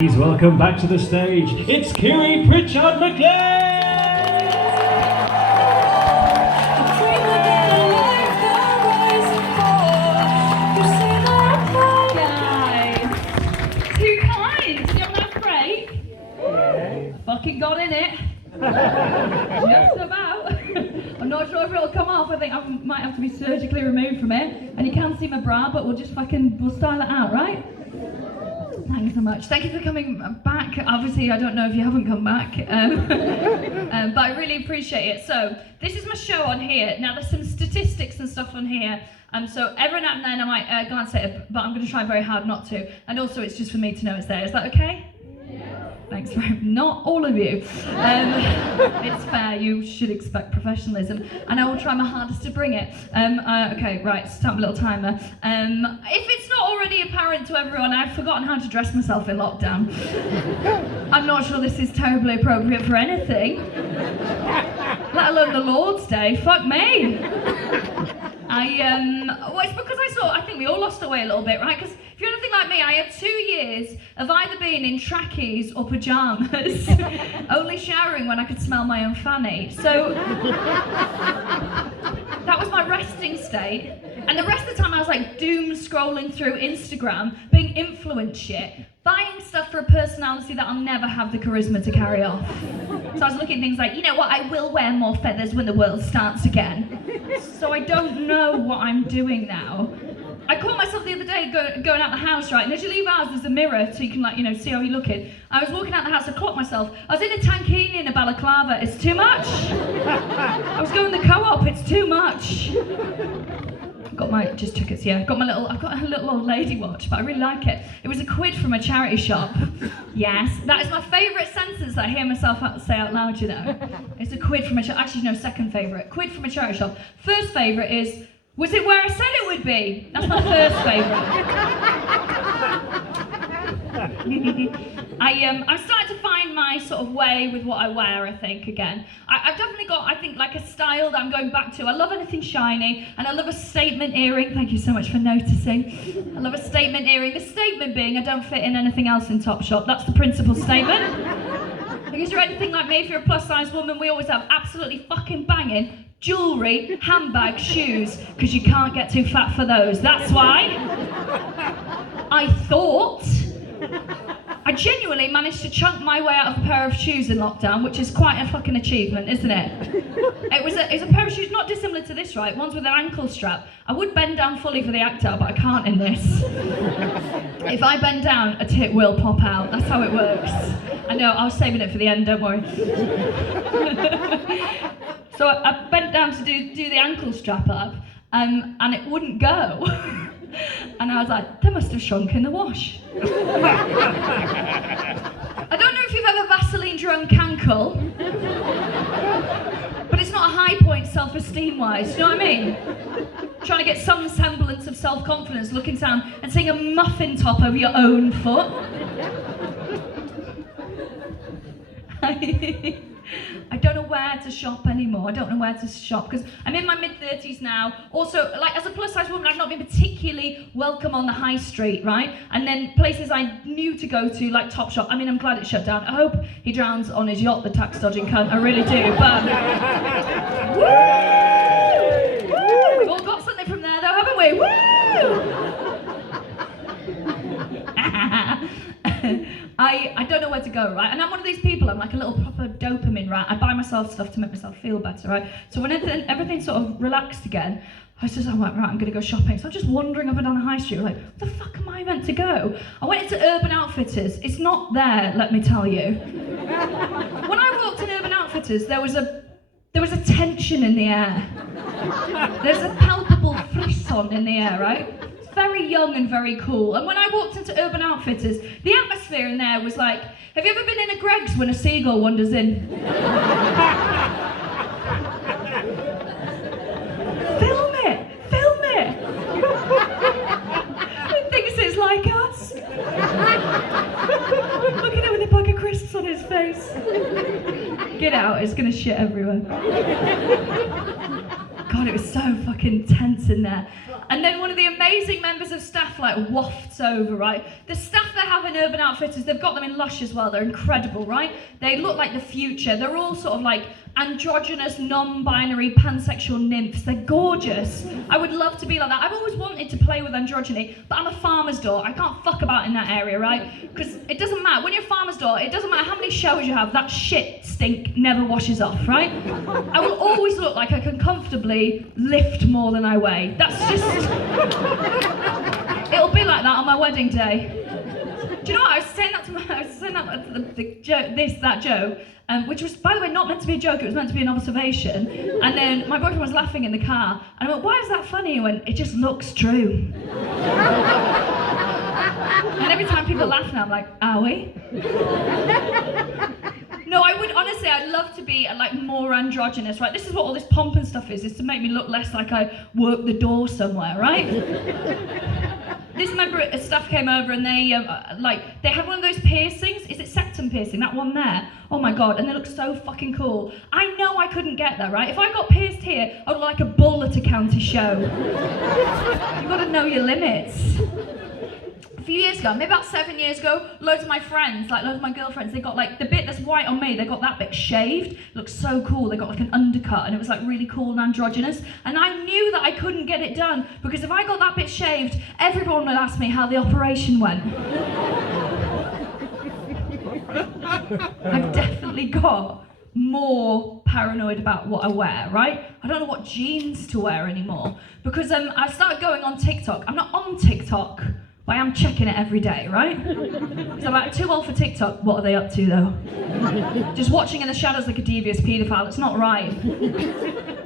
Please welcome back to the stage, it's Kiri Pritchard McLean! Too kind! You have a nice break? Yeah. Fucking got in it. Just about. I'm not sure if it'll come off. I think I might have to be surgically removed from it. And you can't see my bra, but we'll style it out, right? Thanks so much. Thank you for coming back. Obviously, I don't know if you haven't come back, but I really appreciate it. So, this is my show on here. Now, there's some statistics and stuff on here. So every now and then I might glance at it, but I'm going to try very hard not to. And also, it's just for me to know it's there. Is that okay? Yeah. Thanks very much. Not all of you. It's fair. You should expect professionalism, and I will try my hardest to bring it. Okay, right. Start a little timer. If it's not already apparent to everyone, I've forgotten how to dress myself in lockdown. I'm not sure this is terribly appropriate for anything, let alone the Lord's Day. Fuck me. Well, it's because I think we all lost our way a little bit, right? Because if you're anything like me, I had 2 years of either being in trackies or pyjamas, only showering when I could smell my own fanny. So that was my resting state. And the rest of the time I was like doom scrolling through Instagram, being influenced shit, buying stuff for a personality that I'll never have the charisma to carry off. So I was looking at things like, you know what, I will wear more feathers when the world starts again. So I don't know what I'm doing now. I caught myself the other day going out the house, right? And as you leave ours, there's a mirror so you can, see how you're looking. I was walking out the house, I caught myself. I was in a tankini and a balaclava. It's too much. I was going to the co-op. It's too much. Got my, just tickets, yeah. I've got a little old lady watch, but I really like it. It was £1 from a charity shop. Yes, that is my favourite sentence that I hear myself say out loud, you know. It's £1 from a charity, actually no, second favourite. £1 from a charity shop. First favourite is, was it where I said it would be? That's my first favourite. I'm starting to find my sort of way with what I wear, I think, again. I've definitely got, I think, like a style that I'm going back to. I love anything shiny, and I love a statement earring. Thank you so much for noticing. I love a statement earring. The statement being I don't fit in anything else in Topshop. That's the principal statement. Because you're anything like me, if you're a plus-size woman, we always have absolutely fucking banging jewellery, handbags, shoes, because you can't get too fat for those. That's why I thought I genuinely managed to chunk my way out of a pair of shoes in lockdown, which is quite a fucking achievement, isn't it? It was a pair of shoes not dissimilar to this, right? One's with an ankle strap. I would bend down fully for the act out, but I can't in this. If I bend down, a tit will pop out. That's how it works. I know, I was saving it for the end, don't worry. So I bent down to do the ankle strap up, and it wouldn't go. And I was like, they must have shrunk in the wash. I don't know if you've ever Vaseline drunk ankle, but it's not a high point self-esteem wise, you know what I mean? Trying to get some semblance of self-confidence, looking down and seeing a muffin top over your own foot. I don't know where to shop anymore. I don't know where to shop because I'm in my mid-30s now. Also, like as a plus-size woman, I've not been particularly welcome on the high street, right? And then places I knew to go to, like Topshop. I mean, I'm glad it shut down. I hope he drowns on his yacht, the tax-dodging cunt. I really do. But woo! We've all got something from there, though, haven't we? Woo! I don't know where to go, right? And I'm one of these people, I'm like a little proper dopamine rat. I buy myself stuff to make myself feel better, right? So when everything sort of relaxed again, I was just like, right, I'm gonna go shopping. So I'm just wandering up and down the high street, like, where the fuck am I meant to go? I went into Urban Outfitters. It's not there, let me tell you. When I walked in Urban Outfitters, there was a tension in the air. There's a palpable frisson in the air, right? Very young and very cool. And when I walked into Urban Outfitters, the atmosphere in there was like, have you ever been in a Greggs when a seagull wanders in? Film it! Film it! It thinks it's like us. Look at him with a bag of crisps on his face. Get out, it's gonna shit everywhere. God, it was so fucking tense in there. And then one of the amazing members of staff like wafts over, right? The staff they have in Urban Outfitters, they've got them in Lush as well. They're incredible, right? They look like the future. They're all sort of like androgynous, non-binary, pansexual nymphs. They're gorgeous. I would love to be like that. I've always wanted to play with androgyny, but I'm a farmer's daughter. I can't fuck about in that area, right? Because it doesn't matter. When you're a farmer's daughter, it doesn't matter how many showers you have, that shit stink never washes off, right? I will always look like I can comfortably lift more than I weigh. That's just... It'll be like that on my wedding day. Do you know what? I was saying that that joke, which was, by the way, not meant to be a joke, it was meant to be an observation. And then my boyfriend was laughing in the car, and I went, why is that funny? He went, it just looks true. And every time people laugh now, I'm like, are we? No, I would, honestly, I'd love to be like more androgynous, right? This is what all this pomp and stuff is to make me look less like I work the door somewhere, right? This member of staff came over and they had one of those piercings. Is it septum piercing? That one there? Oh my God, and they look so fucking cool. I know I couldn't get there, right? If I got pierced here, I would look like a bull at a county show. You've got to know your limits. A few years ago, maybe about 7 years ago, loads of my friends, like loads of my girlfriends, they got like the bit that's white on me, they got that bit shaved. It looked so cool. They got like an undercut and it was like really cool and androgynous. And I knew that I couldn't get it done because if I got that bit shaved, everyone would ask me how the operation went. I've definitely got more paranoid about what I wear, right? I don't know what jeans to wear anymore because I started going on TikTok. I'm not on TikTok, but I am checking it every day, right? So I'm like, too old for TikTok. What are they up to though? Just watching in the shadows like a devious paedophile. It's not right.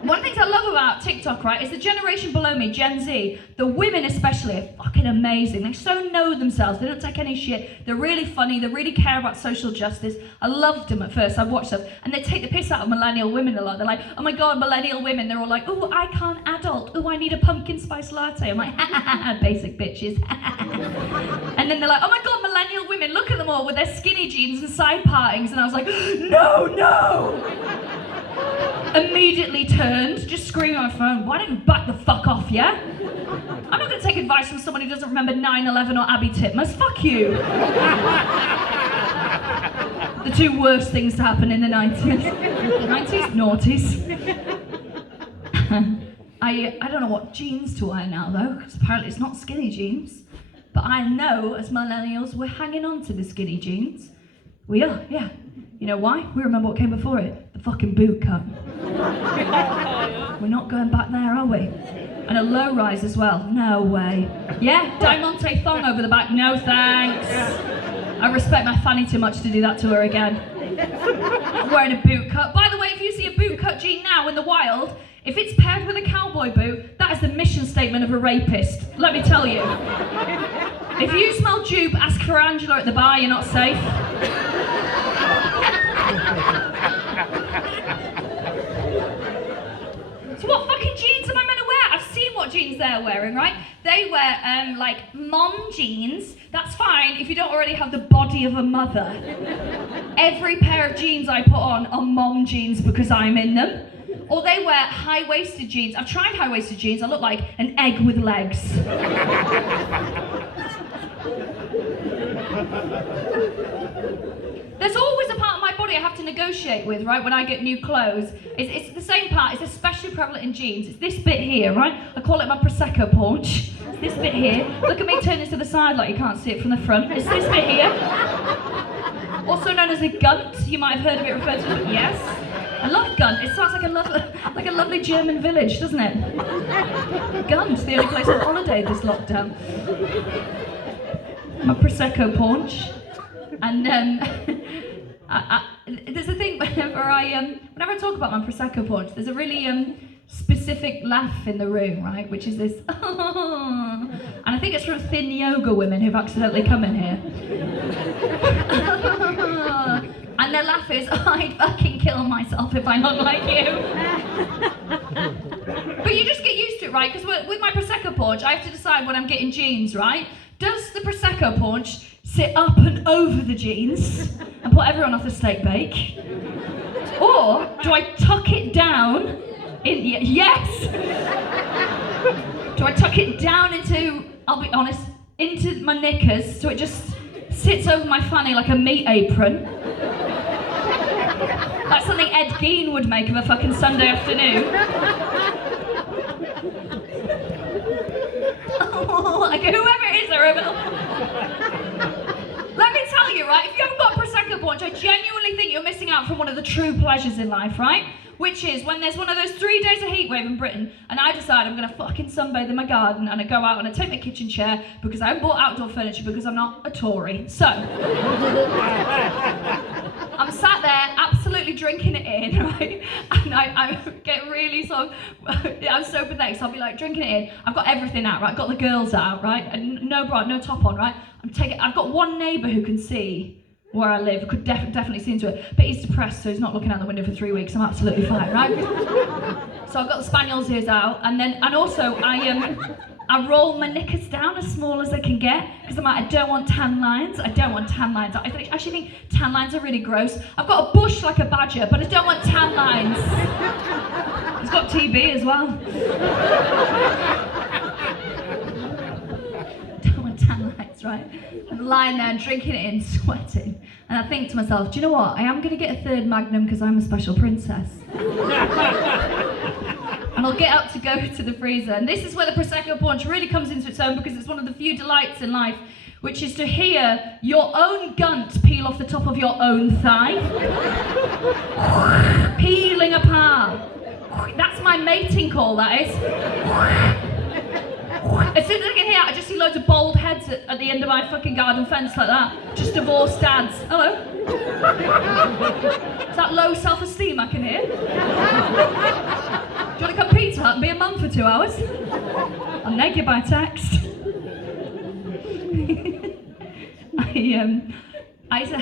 One of the things I love about TikTok, right, is the generation below me, Gen Z, the women especially, are fucking amazing. They so know themselves. They don't take any shit. They're really funny. They really care about social justice. I loved them at first. I watched them. And they take the piss out of millennial women a lot. They're like, oh my God, millennial women. They're all like, oh, icon adult. Oh, I need a pumpkin spice latte. I'm like, ha ha ha ha, basic bitches. And then they're like, oh my God, millennial women. Look at them all with their skinny jeans and side partings. And I was like, no, no. Immediately turned, just screaming on my phone, why don't you back the fuck off, yeah? I'm not going to take advice from someone who doesn't remember 9/11 or Abby Titmus. Fuck you. The two worst things to happen in the 90s. 90s? Noughties. I don't know what jeans to wear now, though, because apparently it's not skinny jeans. But I know, as millennials, we're hanging on to the skinny jeans. We are, yeah. You know why? We remember what came before it. The fucking boot cut. We're not going back there, are we? And a low rise as well. No way. Yeah, Diamante thong over the back. No thanks. I respect my fanny too much to do that to her again. I'm wearing a boot cut. By the way, if you see a boot cut jean now in the wild, if it's paired with a cowboy boot, that is the mission statement of a rapist. Let me tell you. If you smell dupe, ask for Angela at the bar. You're not safe. So what fucking jeans am I meant to wear? I've seen what jeans they're wearing, right? They wear like mom jeans. That's fine if you don't already have the body of a mother. Every pair of jeans I put on are mom jeans because I'm in them. Or they wear high-waisted jeans. I've tried high-waisted jeans. I look like an egg with legs. There's always a part of my body I have to negotiate with, right, when I get new clothes. It's the same part, it's especially prevalent in jeans. It's this bit here, right? I call it my Prosecco paunch. It's this bit here. Look at me turn this to the side like you can't see it from the front. It's this bit here. Also known as a gunt. You might have heard of it referred to, yes. I love Gunt. It sounds like a lovely German village, doesn't it? Gunt, the only place on holiday this lockdown. My Prosecco paunch. And there's a thing whenever I talk about my Prosecco paunch, there's a really specific laugh in the room, right? Which is this, and I think it's from thin yoga women who've accidentally come in here. And their laugh is, I'd fucking kill myself if I look like you. But you just get used to it, right? Because with my Prosecco paunch, I have to decide when I'm getting jeans, right? Does the Prosecco paunch sit up and over the jeans and put everyone off the steak bake? Or do I tuck it down Yes! Do I tuck it down into, I'll be honest, into my knickers so it just sits over my fanny like a meat apron? Like something Ed Gein would make of a fucking Sunday afternoon. Oh, like whoever it is, let me tell you, right, if you haven't got a Prosecco punch, I genuinely think you're missing out from one of the true pleasures in life, right? Which is when there's one of those 3 days of heatwave in Britain and I decide I'm going to fucking sunbathe in my garden and I go out and I take my kitchen chair because I haven't bought outdoor furniture because I'm not a Tory. So, I'm sat there absolutely drinking it in, right? And I get really sort of, I'm so pathetic, so I'll be like drinking it in. I've got everything out, right? I've got the girls out, right? And no bra, no top on, right? I've got one neighbour who can see where I live, could definitely see into it, but he's depressed, so he's not looking out the window for 3 weeks. I'm absolutely fine, right? So I've got the spaniel's ears out, and also I roll my knickers down as small as I can get, because I'm like, I don't want tan lines. I actually think tan lines are really gross. I've got a bush like a badger, but I don't want tan lines. He's got TB as well. Don't want tan lines, right? I'm lying there drinking it in, sweating, and I think to myself, do you know what? I am going to get a third Magnum because I'm a special princess. And I'll get up to go to the freezer, and this is where the Prosecco punch really comes into its own, because it's one of the few delights in life, which is to hear your own gunt peel off the top of your own thigh. Peeling apart. That's my mating call, that is. As soon as I get here, I just see loads of bald heads at the end of my fucking garden fence like that. Just divorced dads. Hello? Is that low self-esteem I can hear? Do you want to come Pizza Hut and be a mum for 2 hours? I'll neg you by text. I've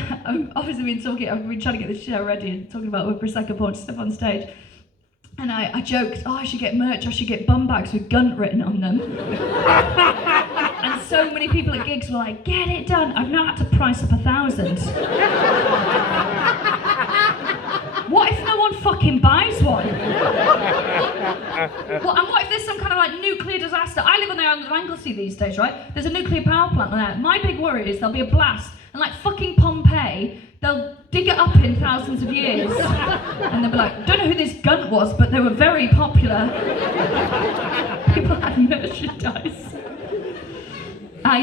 obviously I've been trying to get this show ready and talking about with Prosecco punch stuff on stage. And I joked, I should get merch, I should get bum bags with Gunt written on them. And so many people at gigs were like, get it done. I've now had to price up 1,000. What if no one fucking buys one? And what if there's some kind of like nuclear disaster? I live on the island of Anglesey these days, right? There's a nuclear power plant there. My big worry is there'll be a blast, and like fucking Pompeii, they'll dig it up in thousands of years. And they'll be like, don't know who this Gunt was, but they were very popular. People had merchandise. Oh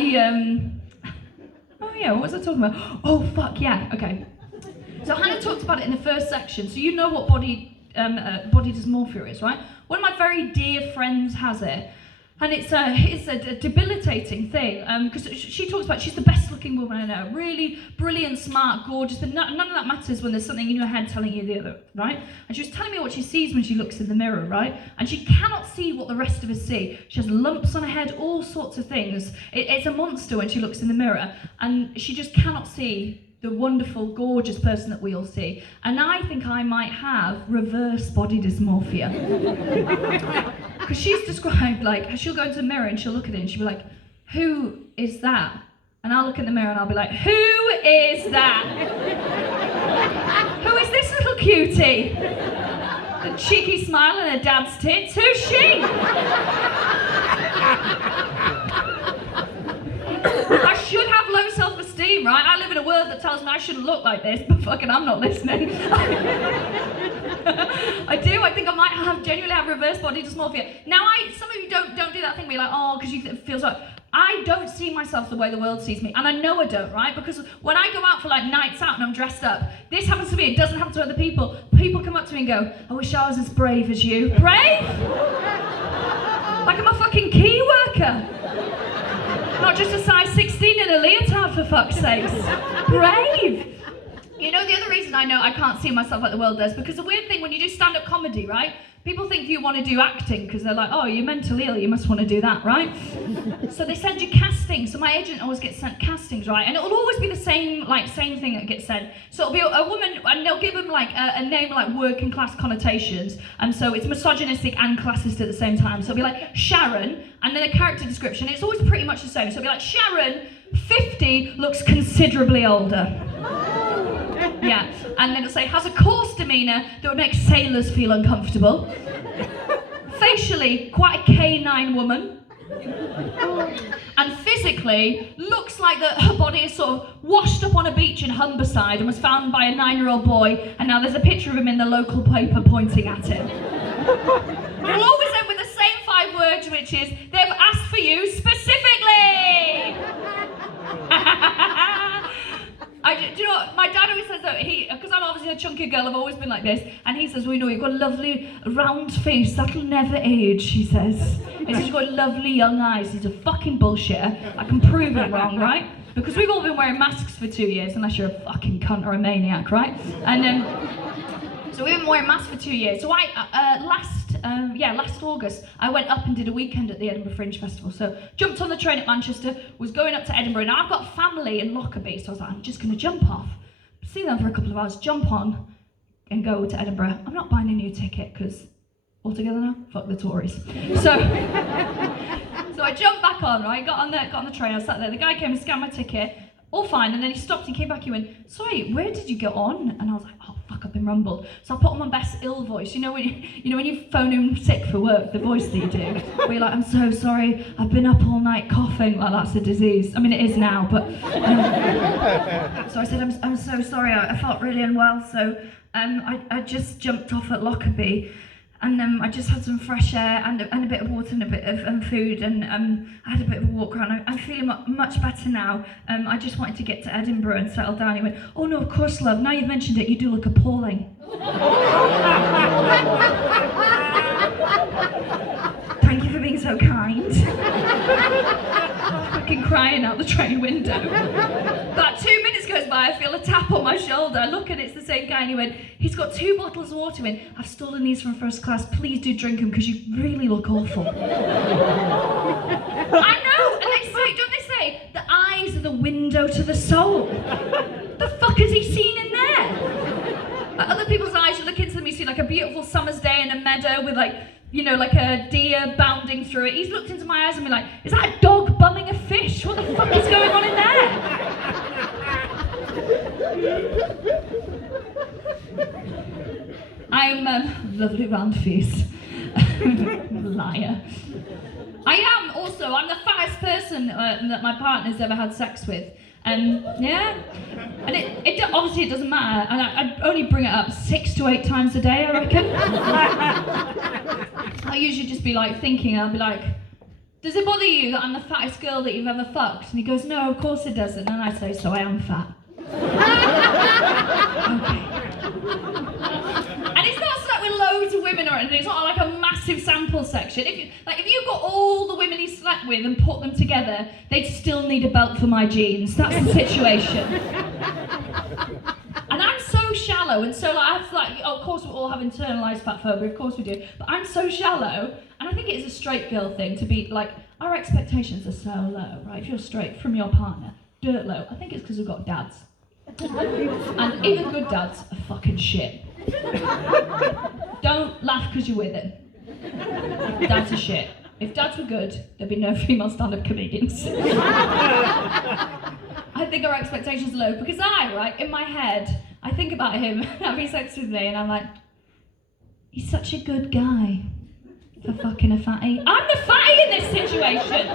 yeah, what was I talking about? Oh fuck yeah, okay. So Hannah talked about it in the first section, so you know what body dysmorphia is, right? One of my very dear friends has it, and it's a debilitating thing, because she talks about she's the best looking woman I know, really brilliant, smart, gorgeous, and none of that matters when there's something in your head telling you the other, right? And she was telling me what she sees when she looks in the mirror, right? And she cannot see what the rest of us see. She has lumps on her head, all sorts of things. It's a monster when she looks in the mirror, and she just cannot see the wonderful, gorgeous person that we all see. And I think I might have reverse body dysmorphia. Because she's described, like, she'll go into the mirror and she'll look at it and she'll be like, who is that? And I'll look in the mirror and I'll be like, who is that? Who is this little cutie? The cheeky smile and her dad's tits, who's she? I should have low self-esteem, right? I live in a world that tells me I shouldn't look like this, but fucking I'm not listening. I think I might genuinely have reverse body dysmorphia. Now, some of you don't do that thing where you're like, oh, because it feels like, I don't see myself the way the world sees me, and I know I don't, right? Because when I go out for like nights out and I'm dressed up, this happens to me, it doesn't happen to other people. People come up to me and go, I wish I was as brave as you. Brave? Like I'm a fucking key worker. Not just a size 16 in a leotard, for fuck's sakes. Brave! You know, the other reason I know I can't see myself like the world does, because the weird thing, when you do stand-up comedy, right? People think you want to do acting, because they're like, oh, you're mentally ill, you must want to do that, right? So they send you castings. So my agent always gets sent castings, right? And it'll always be the same thing that gets sent. So it'll be a woman, and they'll give them like a name like working class connotations. And so it's misogynistic and classist at the same time. So it'll be like Sharon, and then a character description. It's always pretty much the same. So it'll be like, Sharon, 50, looks considerably older. Yeah, and then it'll say, has a coarse demeanour that would make sailors feel uncomfortable. Facially, quite a canine woman. And physically, looks like that her body is sort of washed up on a beach in Humberside and was found by a 9-year-old boy, and now there's a picture of him in the local paper pointing at him. We'll always end with the same 5 words, which is, they've asked for you specifically! Do you know what? My dad always says that because I'm obviously a chunky girl, I've always been like this, and he says, well, you know, you've got a lovely round face, that'll never age, he says. He says, you've got lovely young eyes. He's a fucking bullshitter. I can prove him wrong, right? Because we've all been wearing masks for 2 years, unless you're a fucking cunt or a maniac, right? And so we've been wearing masks for 2 years. So last August, I went up and did a weekend at the Edinburgh Fringe Festival. So jumped on the train at Manchester, was going up to Edinburgh. Now I've got family in Lockerbie, so I was like, I'm just going to jump off, see them for a couple of hours, jump on, and go to Edinburgh. I'm not buying a new ticket because altogether now, fuck the Tories. So I jumped back on, right? Got on the train. I sat there. The guy came and scanned my ticket. All fine, and then he stopped and came back. He went, sorry, where did you get on? And I was like, oh fuck, I've been rumbled. So I put on my best ill voice. You know when you phone in sick for work, the voice that you do, where you're like, I'm so sorry, I've been up all night coughing. Well, that's a disease. I mean, it is now, but. So I said, I'm so sorry. I felt really unwell, so I just jumped off at Lockerbie. And I just had some fresh air and a bit of water and a bit of food, and I had a bit of a walk around. I'm feeling much better now. I just wanted to get to Edinburgh and settle down. He went, oh no, of course, love, now you've mentioned it, you do look appalling. Thank you for being so kind. Fucking crying out the train window. About 2 minutes goes by, I feel a tap on my shoulder. I look and it's the same guy, and he went, he's got 2 bottles of water in. I've stolen these from first class. Please do drink them because you really look awful. I know, and don't they say, the eyes are the window to the soul? The fuck has he seen in there? Other people's eyes, you look into them, you see like a beautiful summer's day in a meadow with like a deer bounding through it. He's looked into my eyes and been like, is that a dog bumming a fish? What the fuck is going on in there? I'm a lovely round face. Liar. I'm the fattest person that my partner's ever had sex with. Yeah, and it obviously it doesn't matter, and I only bring it up 6 to 8 times a day, I reckon. I usually just be like thinking, I'll be like, does it bother you that I'm the fattest girl that you've ever fucked? And he goes, no, of course it doesn't. And I say, so I am fat. Okay. And it's not like with loads of women or anything, it's not like a massive sample section. If you got all the women he slept with and put them together, they'd still need a belt for my jeans. That's the situation. And I'm so shallow, and so of course we all have internalized fat phobia, of course we do, but I'm so shallow, and I think it is a straight girl thing to be like, our expectations are so low, right? If you're straight from your partner, dirt low. I think it's because we've got dads. And even good dads are fucking shit. Don't laugh because you're with him. Dads are shit. If dads were good, there'd be no female stand-up comedians. I think our expectations are low because in my head, I think about him having sex with me and I'm like, he's such a good guy for fucking a fatty. I'm the fatty in this situation.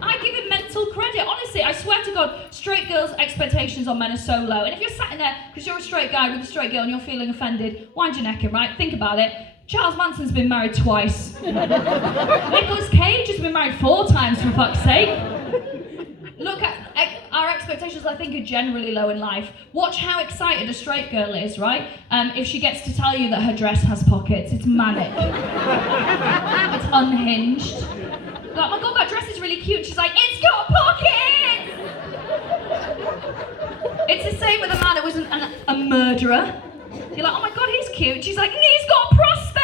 I give him mental credit. Honestly, I swear to God, straight girls' expectations on men are so low. And if you're sat in there because you're a straight guy with a straight girl and you're feeling offended, wind your neck in, right? Think about it. Charles Manson's been married twice. Nicolas Cage has been married 4 times, for fuck's sake. Look at our expectations, I think, are generally low in life. Watch how excited a straight girl is, right? If she gets to tell you that her dress has pockets, it's manic. It's unhinged. Like, oh my God, that dress is really cute. She's like, it's got pockets! It's the same with a man who isn't a murderer. You're like, oh my God, he's cute. She's like, he's got prospects!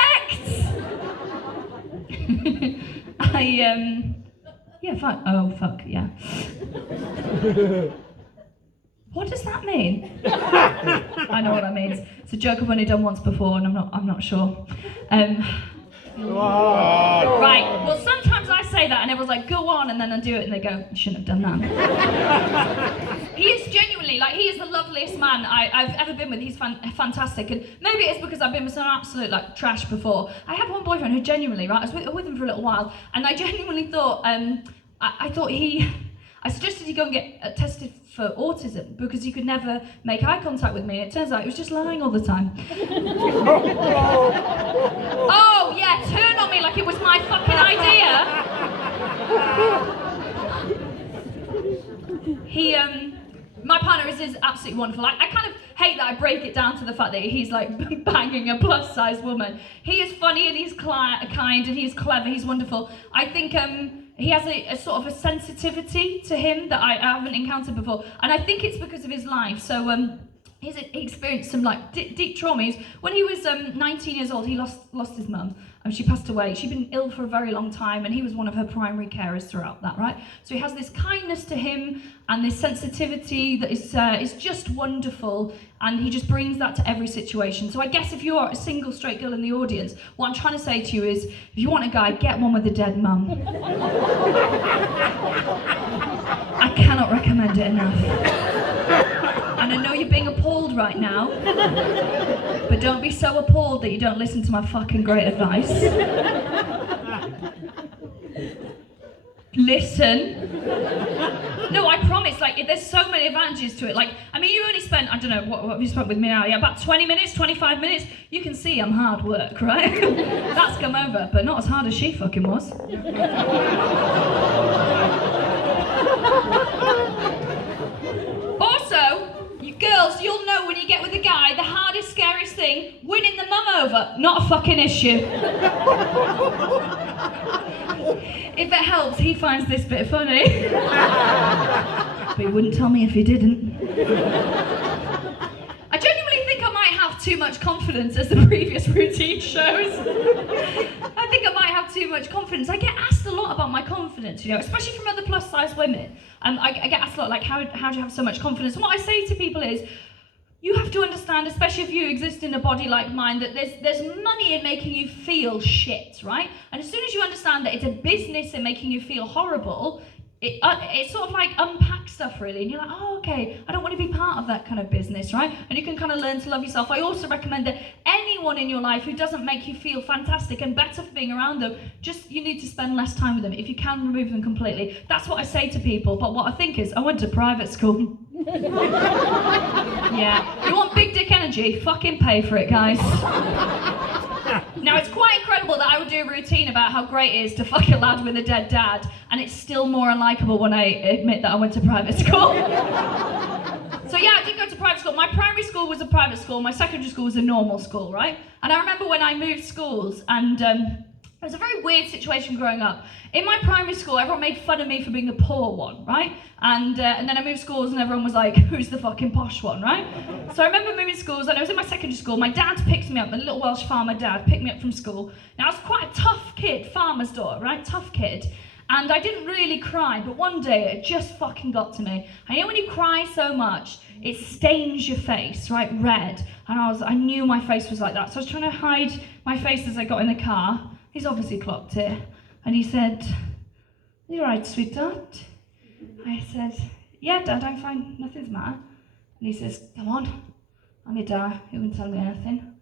Yeah, fuck. Oh, fuck, yeah. What does that mean? I know what that means. It's a joke I've only done once before, and I'm not sure. Right. Well, sometimes I say that and everyone's like, go on, and then I do it and they go, you shouldn't have done that. He is genuinely, like, he is the loveliest man I've ever been with. He's fantastic, and maybe it's because I've been with some absolute, like, trash before. I had one boyfriend who genuinely, right, I was with him for a little while, and I genuinely thought, I suggested he go and get tested for autism because he could never make eye contact with me. It turns out he was just lying all the time. Oh yeah, turn on me like it was my fucking idea. My partner is absolutely wonderful. I kind of hate that I break it down to the fact that he's like banging a plus-size woman. He is funny and he's kind and he's clever, he's wonderful. I think he has a sort of a sensitivity to him that I haven't encountered before, and I think it's because of his life. So he experienced some like deep traumas. When he was 19 years old, he lost his mum. She passed away. She'd been ill for a very long time, and he was one of her primary carers throughout that, right? So he has this kindness to him and this sensitivity that is just wonderful, and he just brings that to every situation. So I guess if you are a single straight girl in the audience, what I'm trying to say to you is, if you want a guy, get one with a dead mum. I cannot recommend it enough. And I know you're being appalled right now, but don't be so appalled that you don't listen to my fucking great advice. Listen. No, I promise, like, there's so many advantages to it. Like, I mean, you only spent, I don't know, what have you spent with me now? Yeah, about 20 minutes, 25 minutes. You can see I'm hard work, right? That's come over, but not as hard as she fucking was. Also, you girls, you'll know when you get with a guy, the hardest, scariest thing, winning the mum over, not a fucking issue. If it helps, he finds this bit funny. But he wouldn't tell me if he didn't. I genuinely think I might have too much confidence, as the previous routine shows. I think I might have too much confidence. I get asked a lot about my confidence, you know, especially from other plus-size women. I get asked a lot, like, how do you have so much confidence? And what I say to people is, you have to understand, especially if you exist in a body like mine, that there's money in making you feel shit, right? And as soon as you understand that it's a business in making you feel horrible, it sort of like unpacks stuff really, and you're like, oh, okay, I don't want to be part of that kind of business, right? And you can kind of learn to love yourself. I also recommend that anyone in your life who doesn't make you feel fantastic and better for being around them, you need to spend less time with them. If you can, remove them completely. That's what I say to people, but what I think is, I went to private school. Yeah, you want big dick energy? Fucking pay for it, guys. Now, it's quite incredible that I would do a routine about how great it is to fuck a lad with a dead dad, and it's still more unlikable when I admit that I went to private school. So yeah, I did go to private school. My primary school was a private school, my secondary school was a normal school, right? And I remember when I moved schools, and it was a very weird situation growing up. In my primary school, everyone made fun of me for being the poor one, right? And then I moved schools and everyone was like, who's the fucking posh one, right? So I remember moving schools and I was in my secondary school. My dad picked me up, my little Welsh farmer dad picked me up from school. Now I was quite a tough kid, farmer's daughter, right? Tough kid. And I didn't really cry, but one day it just fucking got to me. I know when you cry so much, it stains your face, right, red. And I knew my face was like that. So I was trying to hide my face as I got in the car. He's obviously clocked it. And he said, "You all right, sweetheart?" I said, "Yeah, Dad, I'm fine. Nothing's the matter." And he says, "Come on, I'm your dad. You wouldn't tell me anything."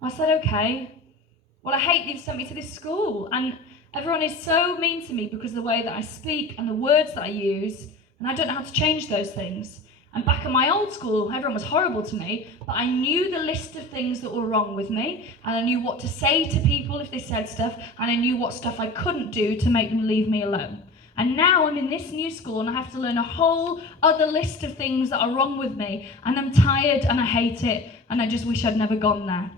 I said, "Okay. Well, I hate you've sent me to this school. And everyone is so mean to me because of the way that I speak and the words that I use, and I don't know how to change those things. And back at my old school, everyone was horrible to me, but I knew the list of things that were wrong with me, and I knew what to say to people if they said stuff, and I knew what stuff I couldn't do to make them leave me alone. And now I'm in this new school and I have to learn a whole other list of things that are wrong with me, and I'm tired and I hate it, and I just wish I'd never gone there."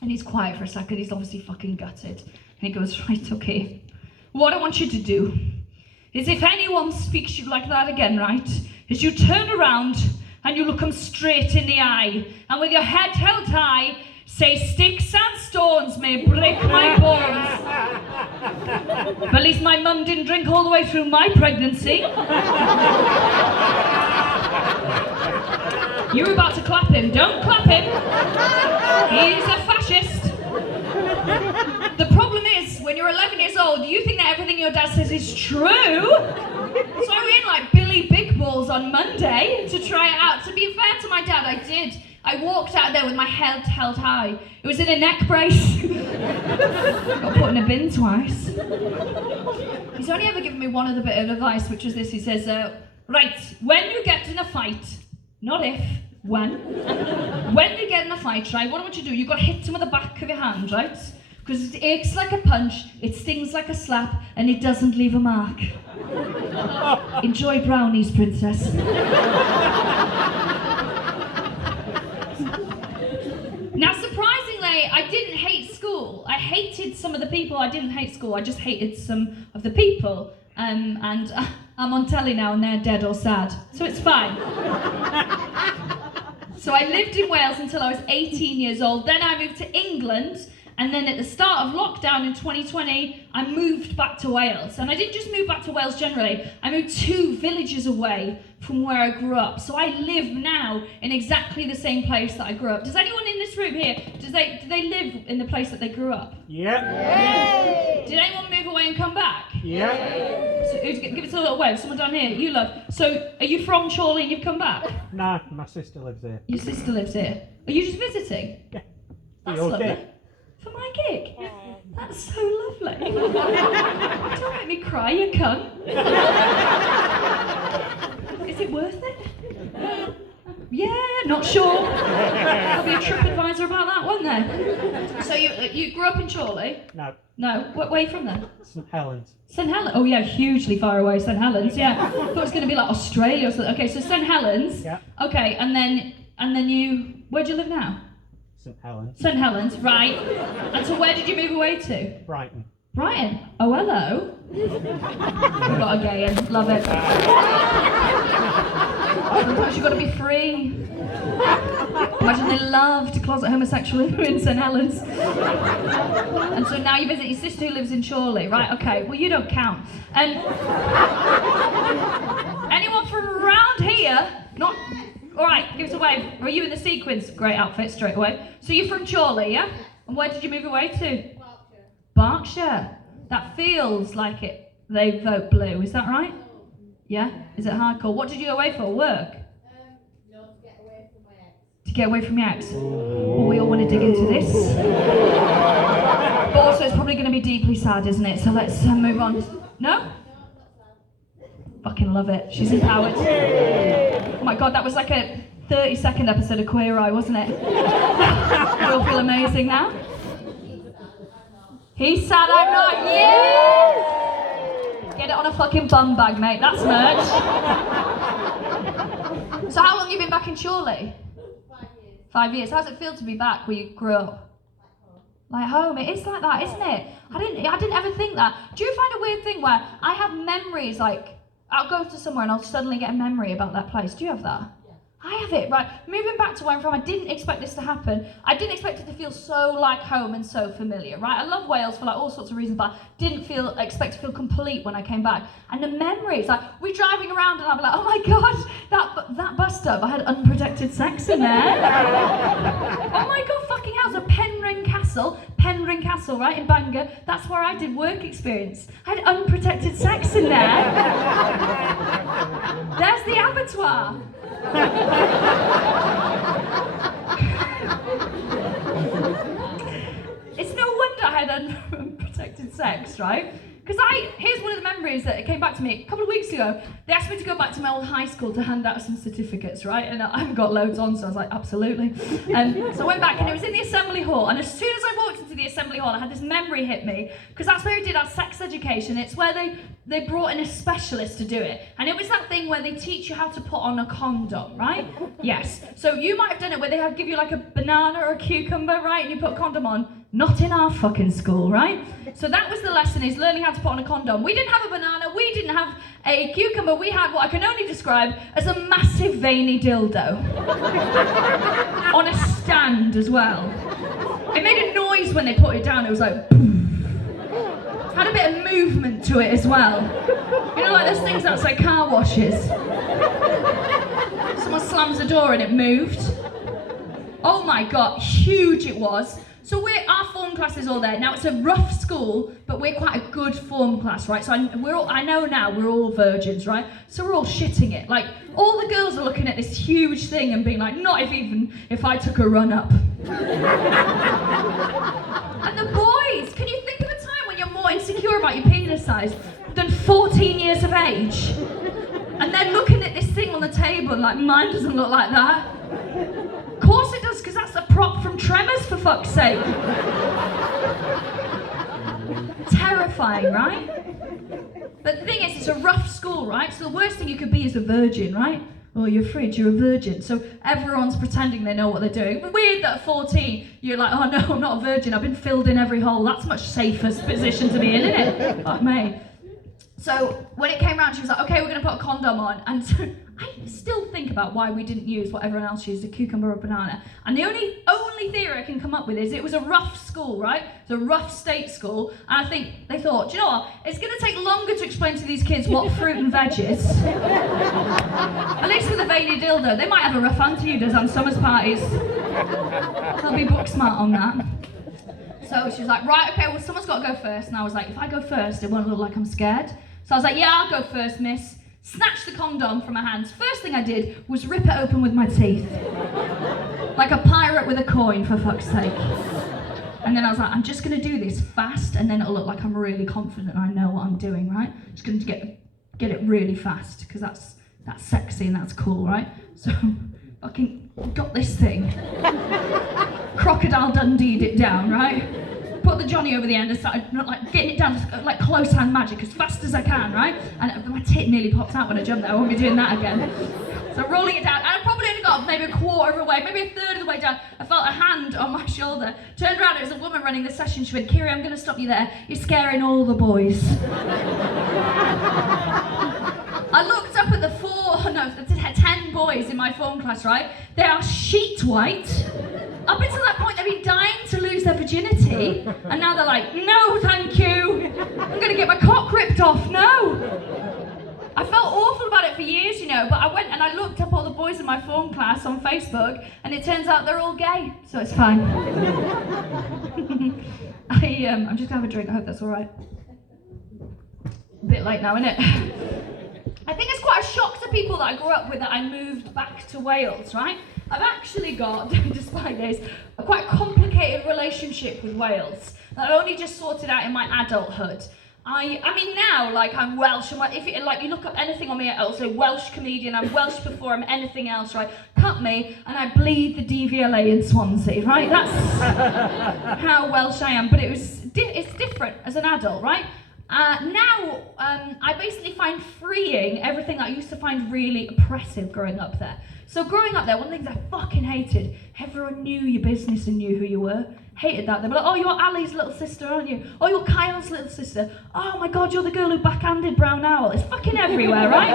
And he's quiet for a second, he's obviously fucking gutted. And he goes, "Right, okay. What I want you to do is if anyone speaks to you like that again, right, is you turn around and you look them straight in the eye, and with your head held high, say, 'Sticks and stones may break my bones, but at least my mum didn't drink all the way through my pregnancy.'" You were about to clap him. Don't clap him. He's a fascist. The problem is, when you're 11 years old, you think that everything your dad says is true. So I went like Billy Big Balls on Monday to try it out. To be fair to my dad, I did. I walked out there with my head held high. It was in a neck brace. Got put in a bin twice. He's only ever given me one other bit of advice, which was this. He says, right, when you get in a fight, not if, when you get in a fight, right, what I want you to do, you've got to hit him with the back of your hand, right? Because it aches like a punch, it stings like a slap, and it doesn't leave a mark. Enjoy brownies, princess. Now, surprisingly, I didn't hate school. I hated some of the people. I didn't hate school. I just hated some of the people. And I'm on telly now, and they're dead or sad. So it's fine. So I lived in Wales until I was 18 years old. Then I moved to England. And then at the start of lockdown in 2020, I moved back to Wales. And I didn't just move back to Wales generally. I moved 2 villages away from where I grew up. So I live now in exactly the same place that I grew up. Does anyone in this room here, do they live in the place that they grew up? Yeah. Yay! Did anyone move away and come back? Yeah. So, give us a little wave. Someone down here, you love. So are you from Chorley and you've come back? No, my sister lives here. Your sister lives here. Are you just visiting? Yeah. That's Okay. lovely. For my gig? That's so lovely. Don't make me cry, you cunt. Is it worth it? Yeah, not sure. There'll be a TripAdvisor about that, won't there? So you grew up in Chorley? No, No, where are you from then? St Helens. St Helens? Oh yeah, hugely far away, St Helens, yeah. I thought it was going to be like Australia or something. Okay, so St Helens. Yeah. Okay, and then you, where do you live now? St Helens. St Helens, right. And so where did you move away to? Brighton. Brighton? Oh, hello. I've got a gay in. Love it. Sometimes you've got to be free. Imagine they loved closet homosexual in St Helens. And so now you visit your sister who lives in Chorley. Right, okay. Well, you don't count. And anyone from around here? Not... All right, give us a wave. Are you in the sequins? Great outfit straight away. So you're from Chorley, yeah? And where did you move away to? Berkshire. That feels like it. They vote blue. Is that right? Yeah? Is it hardcore? What did you go away for? Work? No, to get away from my ex. To get away from your ex? Well, we all want to dig into this. But also, it's probably going to be deeply sad, isn't it? So let's move on. No? Fucking love it. She's empowered. Oh my god, that was like a 30-second episode of Queer Eye, wasn't it? You all feel amazing now? He's sad, I'm not. Yeah! Get it on a fucking bum bag, mate. That's merch. So how long have you been back in Chorley? 5 years. 5 years. How does it feel to be back where you grew up? Like home. It is like that, isn't it? I didn't ever think that. Do you find a weird thing where I have memories, like I'll go to somewhere and I'll suddenly get a memory about that place? Do you have that? Yeah. I have it, right. Moving back to where I'm from, I didn't expect this to happen. I didn't expect it to feel so like home and so familiar, right? I love Wales for like all sorts of reasons, but I didn't expect to feel complete when I came back. And the memories, like we're driving around and I'll be like, oh my god, that bus stop, I had unprotected sex in there. Oh my god, fucking hell, so Penryn Castle, right, in Bangor, that's where I did work experience. I had unprotected sex in there. There's the abattoir. It's no wonder I had unprotected sex, right? Because here's one of the memories that came back to me a couple of weeks ago. They asked me to go back to my old high school to hand out some certificates, right? And I haven't got loads on, so I was like, absolutely. So I went back and it was in the assembly hall. And as soon as I walked into the assembly hall, I had this memory hit me, because that's where we did our sex education. It's where they brought in a specialist to do it. And it was that thing where they teach you how to put on a condom, right? Yes. So you might have done it where they give you like a banana or a cucumber, right? And you put a condom on. Not in our fucking school, right? So that was the lesson, is learning how to put on a condom. We didn't have a banana, we didn't have a cucumber, we had what I can only describe as a massive veiny dildo. On a stand as well. It made a noise when they put it down, it was like boom. Had a bit of movement to it as well. You know, like those things outside car washes. Someone slams the door and it moved. Oh my god, huge it was. So our form class is all there. Now it's a rough school, but we're quite a good form class, right? So I know now we're all virgins, right? So we're all shitting it. Like, all the girls are looking at this huge thing and being like, not if I took a run up. And the boys, can you think of a time when you're more insecure about your penis size than 14 years of age? And they're looking at this thing on the table like, mine doesn't look like that. Of course it does, because that's a prop from Tremors, for fuck's sake. Terrifying, right? But the thing is, it's a rough school, right? So the worst thing you could be is a virgin, right? Oh, you're a fridge, you're a virgin. So everyone's pretending they know what they're doing. But weird that at 14, you're like, oh no, I'm not a virgin, I've been filled in every hole. That's a much safer position to be in, isn't it? Fuck me. So when it came around, she was like, okay, we're going to put a condom on. And so I still think about why we didn't use what everyone else used, a cucumber or banana. And the only theory I can come up with is it was a rough school, right? It's a rough state school. And I think they thought, do you know what? It's going to take longer to explain to these kids what fruit and veg is. At least with a veiny dildo, they might have a rough auntie who does on summer's parties. They'll be book smart on that. So she was like, right, okay, well, someone's got to go first. And I was like, if I go first, it won't look like I'm scared. So I was like, yeah, I'll go first, miss. Snatched the condom from her hands. First thing I did was rip it open with my teeth. Like a pirate with a coin, for fuck's sake. And then I was like, I'm just going to do this fast, and then it'll look like I'm really confident and I know what I'm doing, right? Just going to get it really fast, because that's sexy and that's cool, right? So, fucking got this thing. Crocodile Dundee'd it down, right? Put the Johnny over the end and started like getting it down like close hand magic as fast as I can, right? And my tit nearly popped out when I jumped there. I won't be doing that again. So rolling it down, and I probably only got maybe a quarter of the way, maybe a third of the way down. I felt a hand on my shoulder. Turned around, it was a woman running the session. She went, Kiri, I'm going to stop you there. You're scaring all the boys. I looked up at the 10 boys in my form class, right? They are sheet white. Up until that point, they've been dying to lose their virginity, and now they're like, no, thank you. I'm going to get my cock ripped off, no. I felt awful about it for years, you know, but I went and I looked up all the boys in my form class on Facebook, and it turns out they're all gay, so it's fine. I'm just going to have a drink, I hope that's all right. A bit late now, isn't it? I think it's quite a shock to people that I grew up with that I moved back to Wales, right? I've actually got, despite this, a quite complicated relationship with Wales that I only just sorted out in my adulthood. I mean now, like, I'm Welsh, and if you look up anything on me, it'll say Welsh comedian, I'm Welsh before I'm anything else, right? Cut me, and I bleed the DVLA in Swansea, right? That's how Welsh I am, but it's different as an adult, right? Now, I basically find freeing everything that I used to find really oppressive growing up there. So growing up there, one of the things I fucking hated, everyone knew your business and knew who you were. Hated that. They were like, oh, you're Ali's little sister, aren't you? Oh, you're Kyle's little sister. Oh my God, you're the girl who backhanded Brown Owl. It's fucking everywhere, right?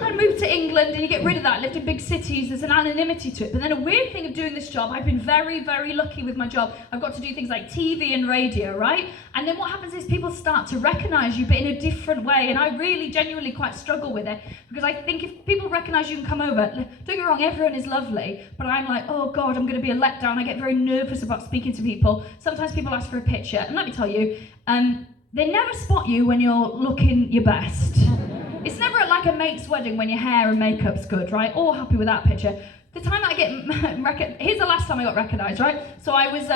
I moved to England, and you get rid of that. Lived in big cities, there's an anonymity to it. But then a weird thing of doing this job, I've been very, very lucky with my job. I've got to do things like TV and radio, right? And then what happens is people start to recognise you, but in a different way. And I really, genuinely quite struggle with it, because I think if people recognise you and come over, don't get me wrong, everyone is lovely, but I'm like, oh God, I'm going to be a letdown. I get very nervous about speaking to people. Sometimes people ask for a picture, and let me tell you, they never spot you when you're looking your best. It's never at like a mate's wedding when your hair and makeup's good, right? All happy with that picture. The time that I get here's the last time I got recognised, right? So I was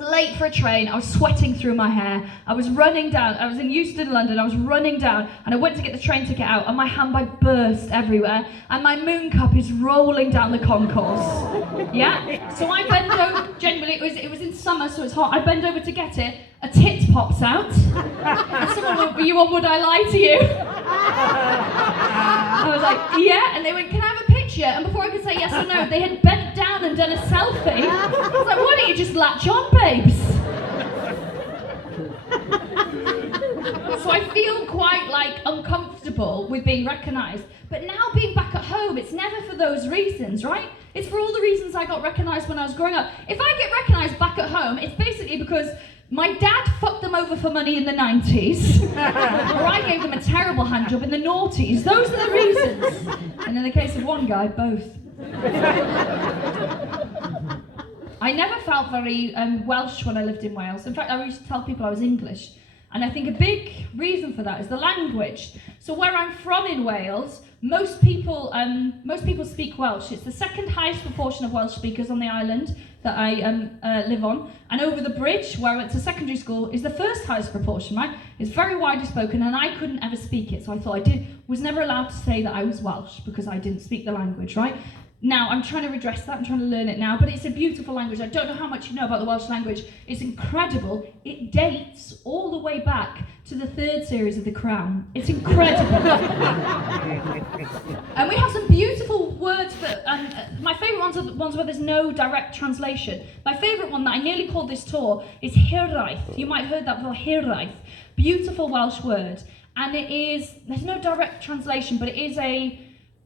late for a train, I was sweating through my hair, I was running down, I was in Euston, London, I was running down, and I went to get the train ticket out, and my handbag burst everywhere, and my moon cup is rolling down the concourse. Yeah? So I bend over, genuinely, it was in summer, so it's hot, I bend over to get it, a tit pops out, and someone went, were you on Would I Lie to You? I was like, yeah, and they went, can I have a picture? And before I could say yes or no, they had bent down and done a selfie. I was like, why don't you just latch on, babes? So I feel quite like uncomfortable with being recognised. But now being back at home, it's never for those reasons, right? It's for all the reasons I got recognised when I was growing up. If I get recognised back at home, it's basically because my dad fucked them over for money in the 90s, or I gave them a terrible handjob in the noughties. Those are the reasons. And in the case of one guy, both. I never felt very Welsh when I lived in Wales. In fact, I used to tell people I was English. And I think a big reason for that is the language. So where I'm from in Wales, most people speak Welsh. It's the second highest proportion of Welsh speakers on the island that I live on. And over the bridge, where I went to secondary school, is the first highest proportion, right? It's very widely spoken, and I couldn't ever speak it. So I thought was never allowed to say that I was Welsh because I didn't speak the language, right? Now, I'm trying to redress that, I'm trying to learn it now, but it's a beautiful language. I don't know how much you know about the Welsh language. It's incredible. It dates all the way back to the 3rd series of The Crown. It's incredible. And we have some beautiful words for, my favourite ones are the ones where there's no direct translation. My favourite one that I nearly called this tour is hiraeth. You might have heard that before, hiraeth. Beautiful Welsh word. And there's no direct translation, but it is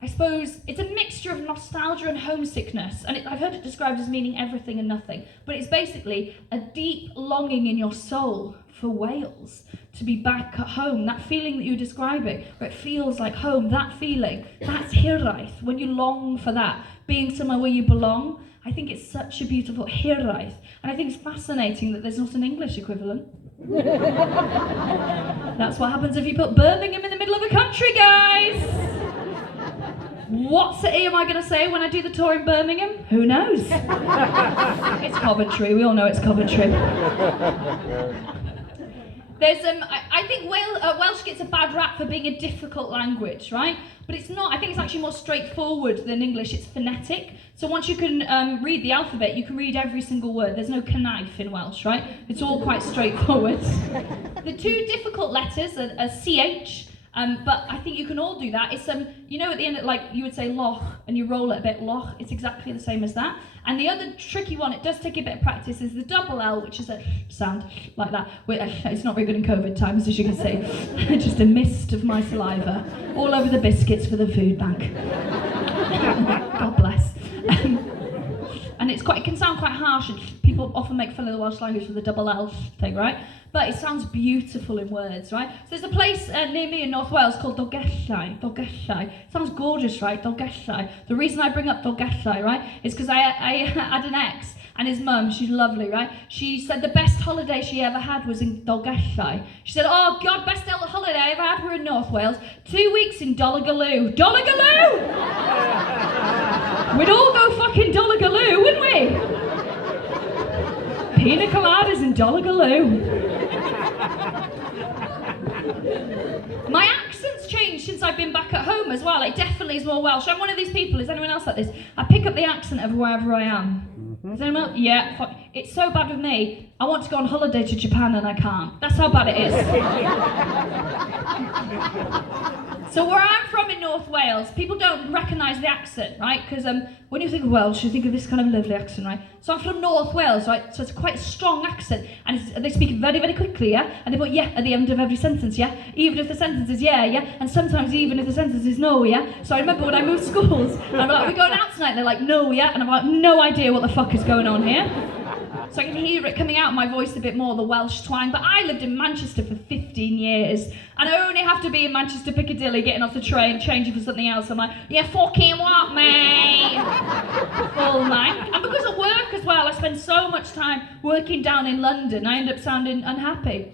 I suppose it's a mixture of nostalgia and homesickness, and I've heard it described as meaning everything and nothing, but it's basically a deep longing in your soul for Wales, to be back at home, that feeling that you're describing, where it feels like home, that feeling, that's hiraeth, when you long for that, being somewhere where you belong. I think it's such a beautiful hiraeth, and I think it's fascinating that there's not an English equivalent. That's what happens if you put Birmingham in the middle of a country, guys! What city am I going to say when I do the tour in Birmingham? Who knows? It's Coventry. We all know it's Coventry. I think Welsh gets a bad rap for being a difficult language, right? But it's not. I think it's actually more straightforward than English. It's phonetic. So once you can read the alphabet, you can read every single word. There's no knife in Welsh, right? It's all quite straightforward. The two difficult letters are CH. But I think you can all do that. It's at the end, like you would say loch, and you roll it a bit, loch. It's exactly the same as that. And the other tricky one, it does take a bit of practice, is the double L, which is a sound like that. It's not very good in COVID times, as you can see. Just a mist of my saliva all over the biscuits for the food bank. God bless. And it can sound quite harsh, and people often make fun of the Welsh language with the double L thing, right? But it sounds beautiful in words, right? So there's a place near me in North Wales called Dolgellau. Dolgellau. Sounds gorgeous, right? Dolgellau. The reason I bring up Dolgellau, right, is because I had an ex, and his mum, she's lovely, right? She said the best holiday she ever had was in Dolgellau. She said, oh God, best holiday I ever had were in North Wales. 2 weeks in Donegaloo. Donegaloo! We'd all go fucking Donegaloo, wouldn't we? Pina coladas in Donegaloo. My accent's changed since I've been back at home as well. It definitely is more Welsh. I'm one of these people. Is anyone else like this? I pick up the accent of wherever I am. Is anyone else? Yeah. It's so bad with me. I want to go on holiday to Japan and I can't. That's how bad it is. So where I'm from in North Wales, people don't recognise the accent, right? Because when you think of Welsh, you think of this kind of lovely accent, right? So I'm from North Wales, right? So it's quite a strong accent, and they speak very, very quickly, yeah? And they put yeah at the end of every sentence, yeah? Even if the sentence is yeah, and sometimes even if the sentence is no, yeah? So I remember when I moved schools, and I'm like, we're going out tonight, and they're like, no, yeah? And I'm like, no idea what the fuck is going on here. So I can hear it coming out of my voice a bit more, the Welsh twang. But I lived in Manchester for 15 years, and I only have to be in Manchester Piccadilly, getting off the train, changing for something else. I'm like, yeah, fucking what, mate? All night. And because of work as well, I spend so much time working down in London, I end up sounding unhappy.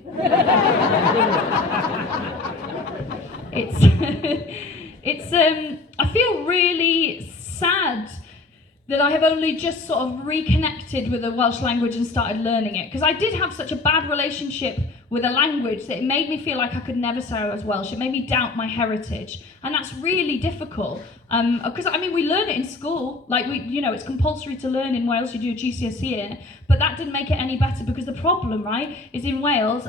I feel really sad that I have only just sort of reconnected with the Welsh language and started learning it. Because I did have such a bad relationship with a language that it made me feel like I could never say I was Welsh. It made me doubt my heritage. And that's really difficult. Because, we learn it in school. Like, it's compulsory to learn in Wales. You do a GCSE year. But that didn't make it any better, because the problem, right, is in Wales,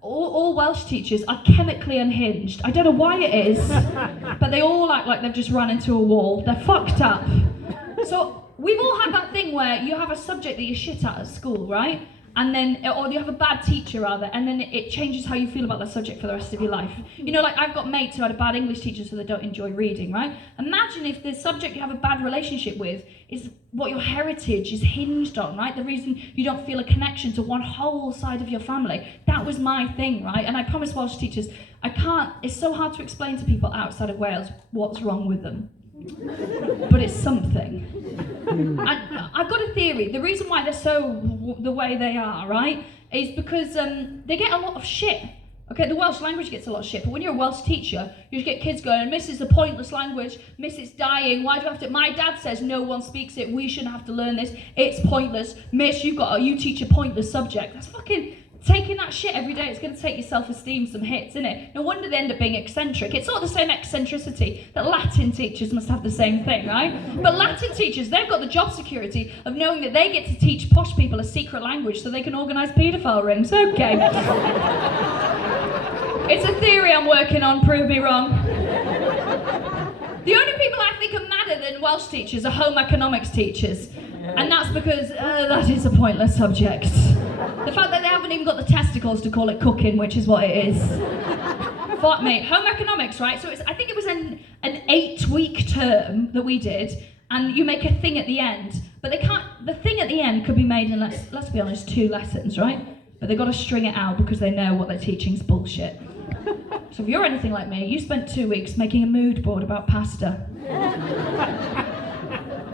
all Welsh teachers are chemically unhinged. I don't know why it is, but they all act like they've just run into a wall. They're fucked up. So we've all had that thing where you have a subject that you're shit at school, right? And then, or you have a bad teacher rather, and then it changes how you feel about that subject for the rest of your life. Like I've got mates who had a bad English teacher, so they don't enjoy reading, right? Imagine if the subject you have a bad relationship with is what your heritage is hinged on, right? The reason you don't feel a connection to one whole side of your family. That was my thing, right? And I promise Welsh teachers, it's so hard to explain to people outside of Wales what's wrong with them. but it's something. I've got a theory. The reason why they're so the way they are, right, is because they get a lot of shit. Okay, the Welsh language gets a lot of shit, but when you're a Welsh teacher, you just get kids going, Miss, it's a pointless language, Miss, it's dying, why do you have to, my dad says no one speaks it, we shouldn't have to learn this, it's pointless, Miss, you teach a pointless subject. That's fucking, taking that shit every day, it's going to take your self-esteem some hits, isn't it? No wonder they end up being eccentric. It's sort of the same eccentricity that Latin teachers must have the same thing, right? But Latin teachers, they've got the job security of knowing that they get to teach posh people a secret language so they can organise paedophile rings. Okay. It's a theory I'm working on, prove me wrong. The only people I think are madder than Welsh teachers are home economics teachers. And that's because that is a pointless subject. The fact that they haven't even got the testicles to call it cooking, which is what it is. Fuck me. Home economics, right? So I think it was an 8-week term that we did, and you make a thing at the end. But the thing at the end could be made in, let's be honest, 2 lessons, right? But they've got to string it out because they know what they're teaching's bullshit. So if you're anything like me, you spent 2 weeks making a mood board about pasta.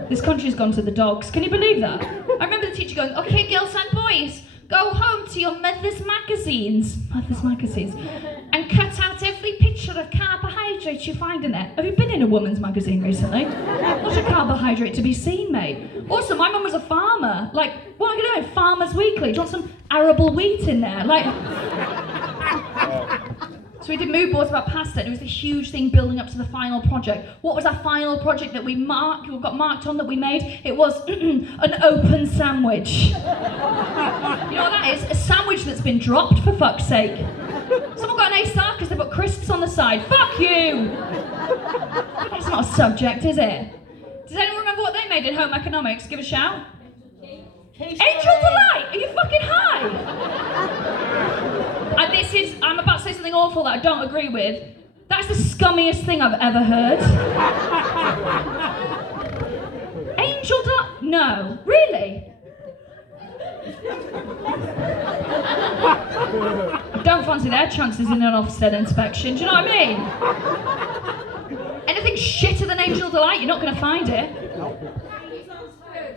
This country's gone to the dogs. Can you believe that? I remember the teacher going, okay, girls and boys, go home to your mother's magazines, and cut out every picture of carbohydrates you find in there. Have you been in a woman's magazine recently? Not a carbohydrate to be seen, mate. Also, my mum was a farmer. Like, what am I going to do? Farmers Weekly. Do you want some arable wheat in there? Like... So we did mood boards about pasta, and it was a huge thing building up to the final project. What was our final project that we got marked on that we made? It was an open sandwich. You know what that is? A sandwich that's been dropped, for fuck's sake. Someone got an A star because they put crisps on the side. Fuck you! That's not a subject, is it? Does anyone remember what they made in home economics? Give a shout. Angel Delight! Are you fucking high? And I'm about to say something awful that I don't agree with. That's the scummiest thing I've ever heard. Angel Delight? No. Really? I don't fancy their chances in an Ofsted inspection, do you know what I mean? Anything shitter than Angel Delight, you're not going to find it.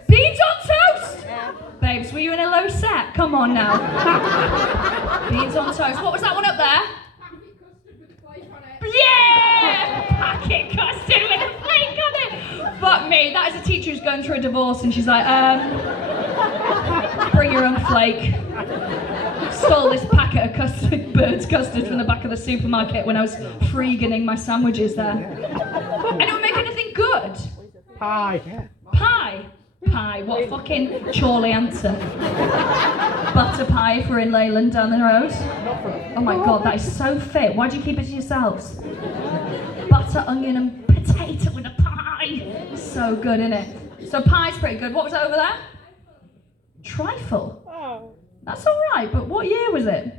Beans on toast! Babes, were you in a low set? Come on now. Beans on toast. What was that one up there? Yeah! Packet custard with a flake on it! Fuck me, that is a teacher who's going through a divorce and she's like, bring your own flake. Stole this packet of custard, bird's custard from the back of the supermarket when I was freeganing my sandwiches there. Anyone make anything good? Pie. Pie? Pie, what a fucking Chorley answer. Butter pie if we're in Leyland down the road. Oh my god, that is so fit. Why do you keep it to yourselves? Butter, onion and potato in a pie. So good, innit? So pie's pretty good. What was over there? Trifle. Oh. That's alright, but what year was it?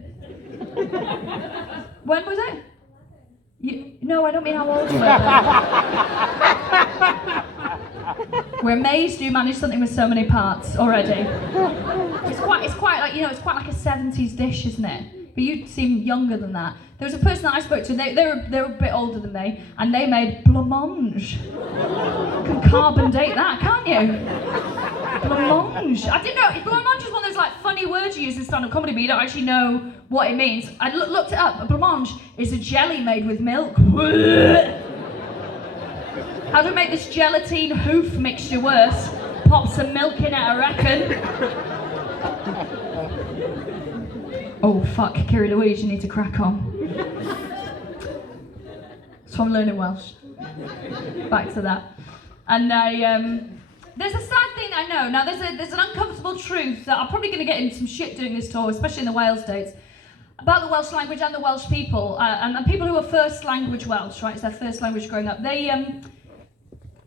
When was it? No, I don't mean how old you were. We're amazed you managed something with so many parts already. It's quite like, it's quite like a 70s dish, isn't it? But you seem younger than that. There was a person that I spoke to, they were a bit older than me, and they made blancmange. You can carbon date that, can't you? Blancmange. I didn't know, blancmange is one of those like funny words you use in stand-up comedy, but you don't actually know what it means. I looked it up. A blancmange is a jelly made with milk. How do we make this gelatine hoof mixture worse? Pop some milk in it, I reckon. Oh fuck, Kiri Louise, you need to crack on. So I'm learning Welsh. Back to that. And there's a sad thing that I know. Now there's an uncomfortable truth that I'm probably going to get in some shit doing this tour, especially in the Wales dates, about the Welsh language and the Welsh people, and people who are first language Welsh, right? It's their first language growing up.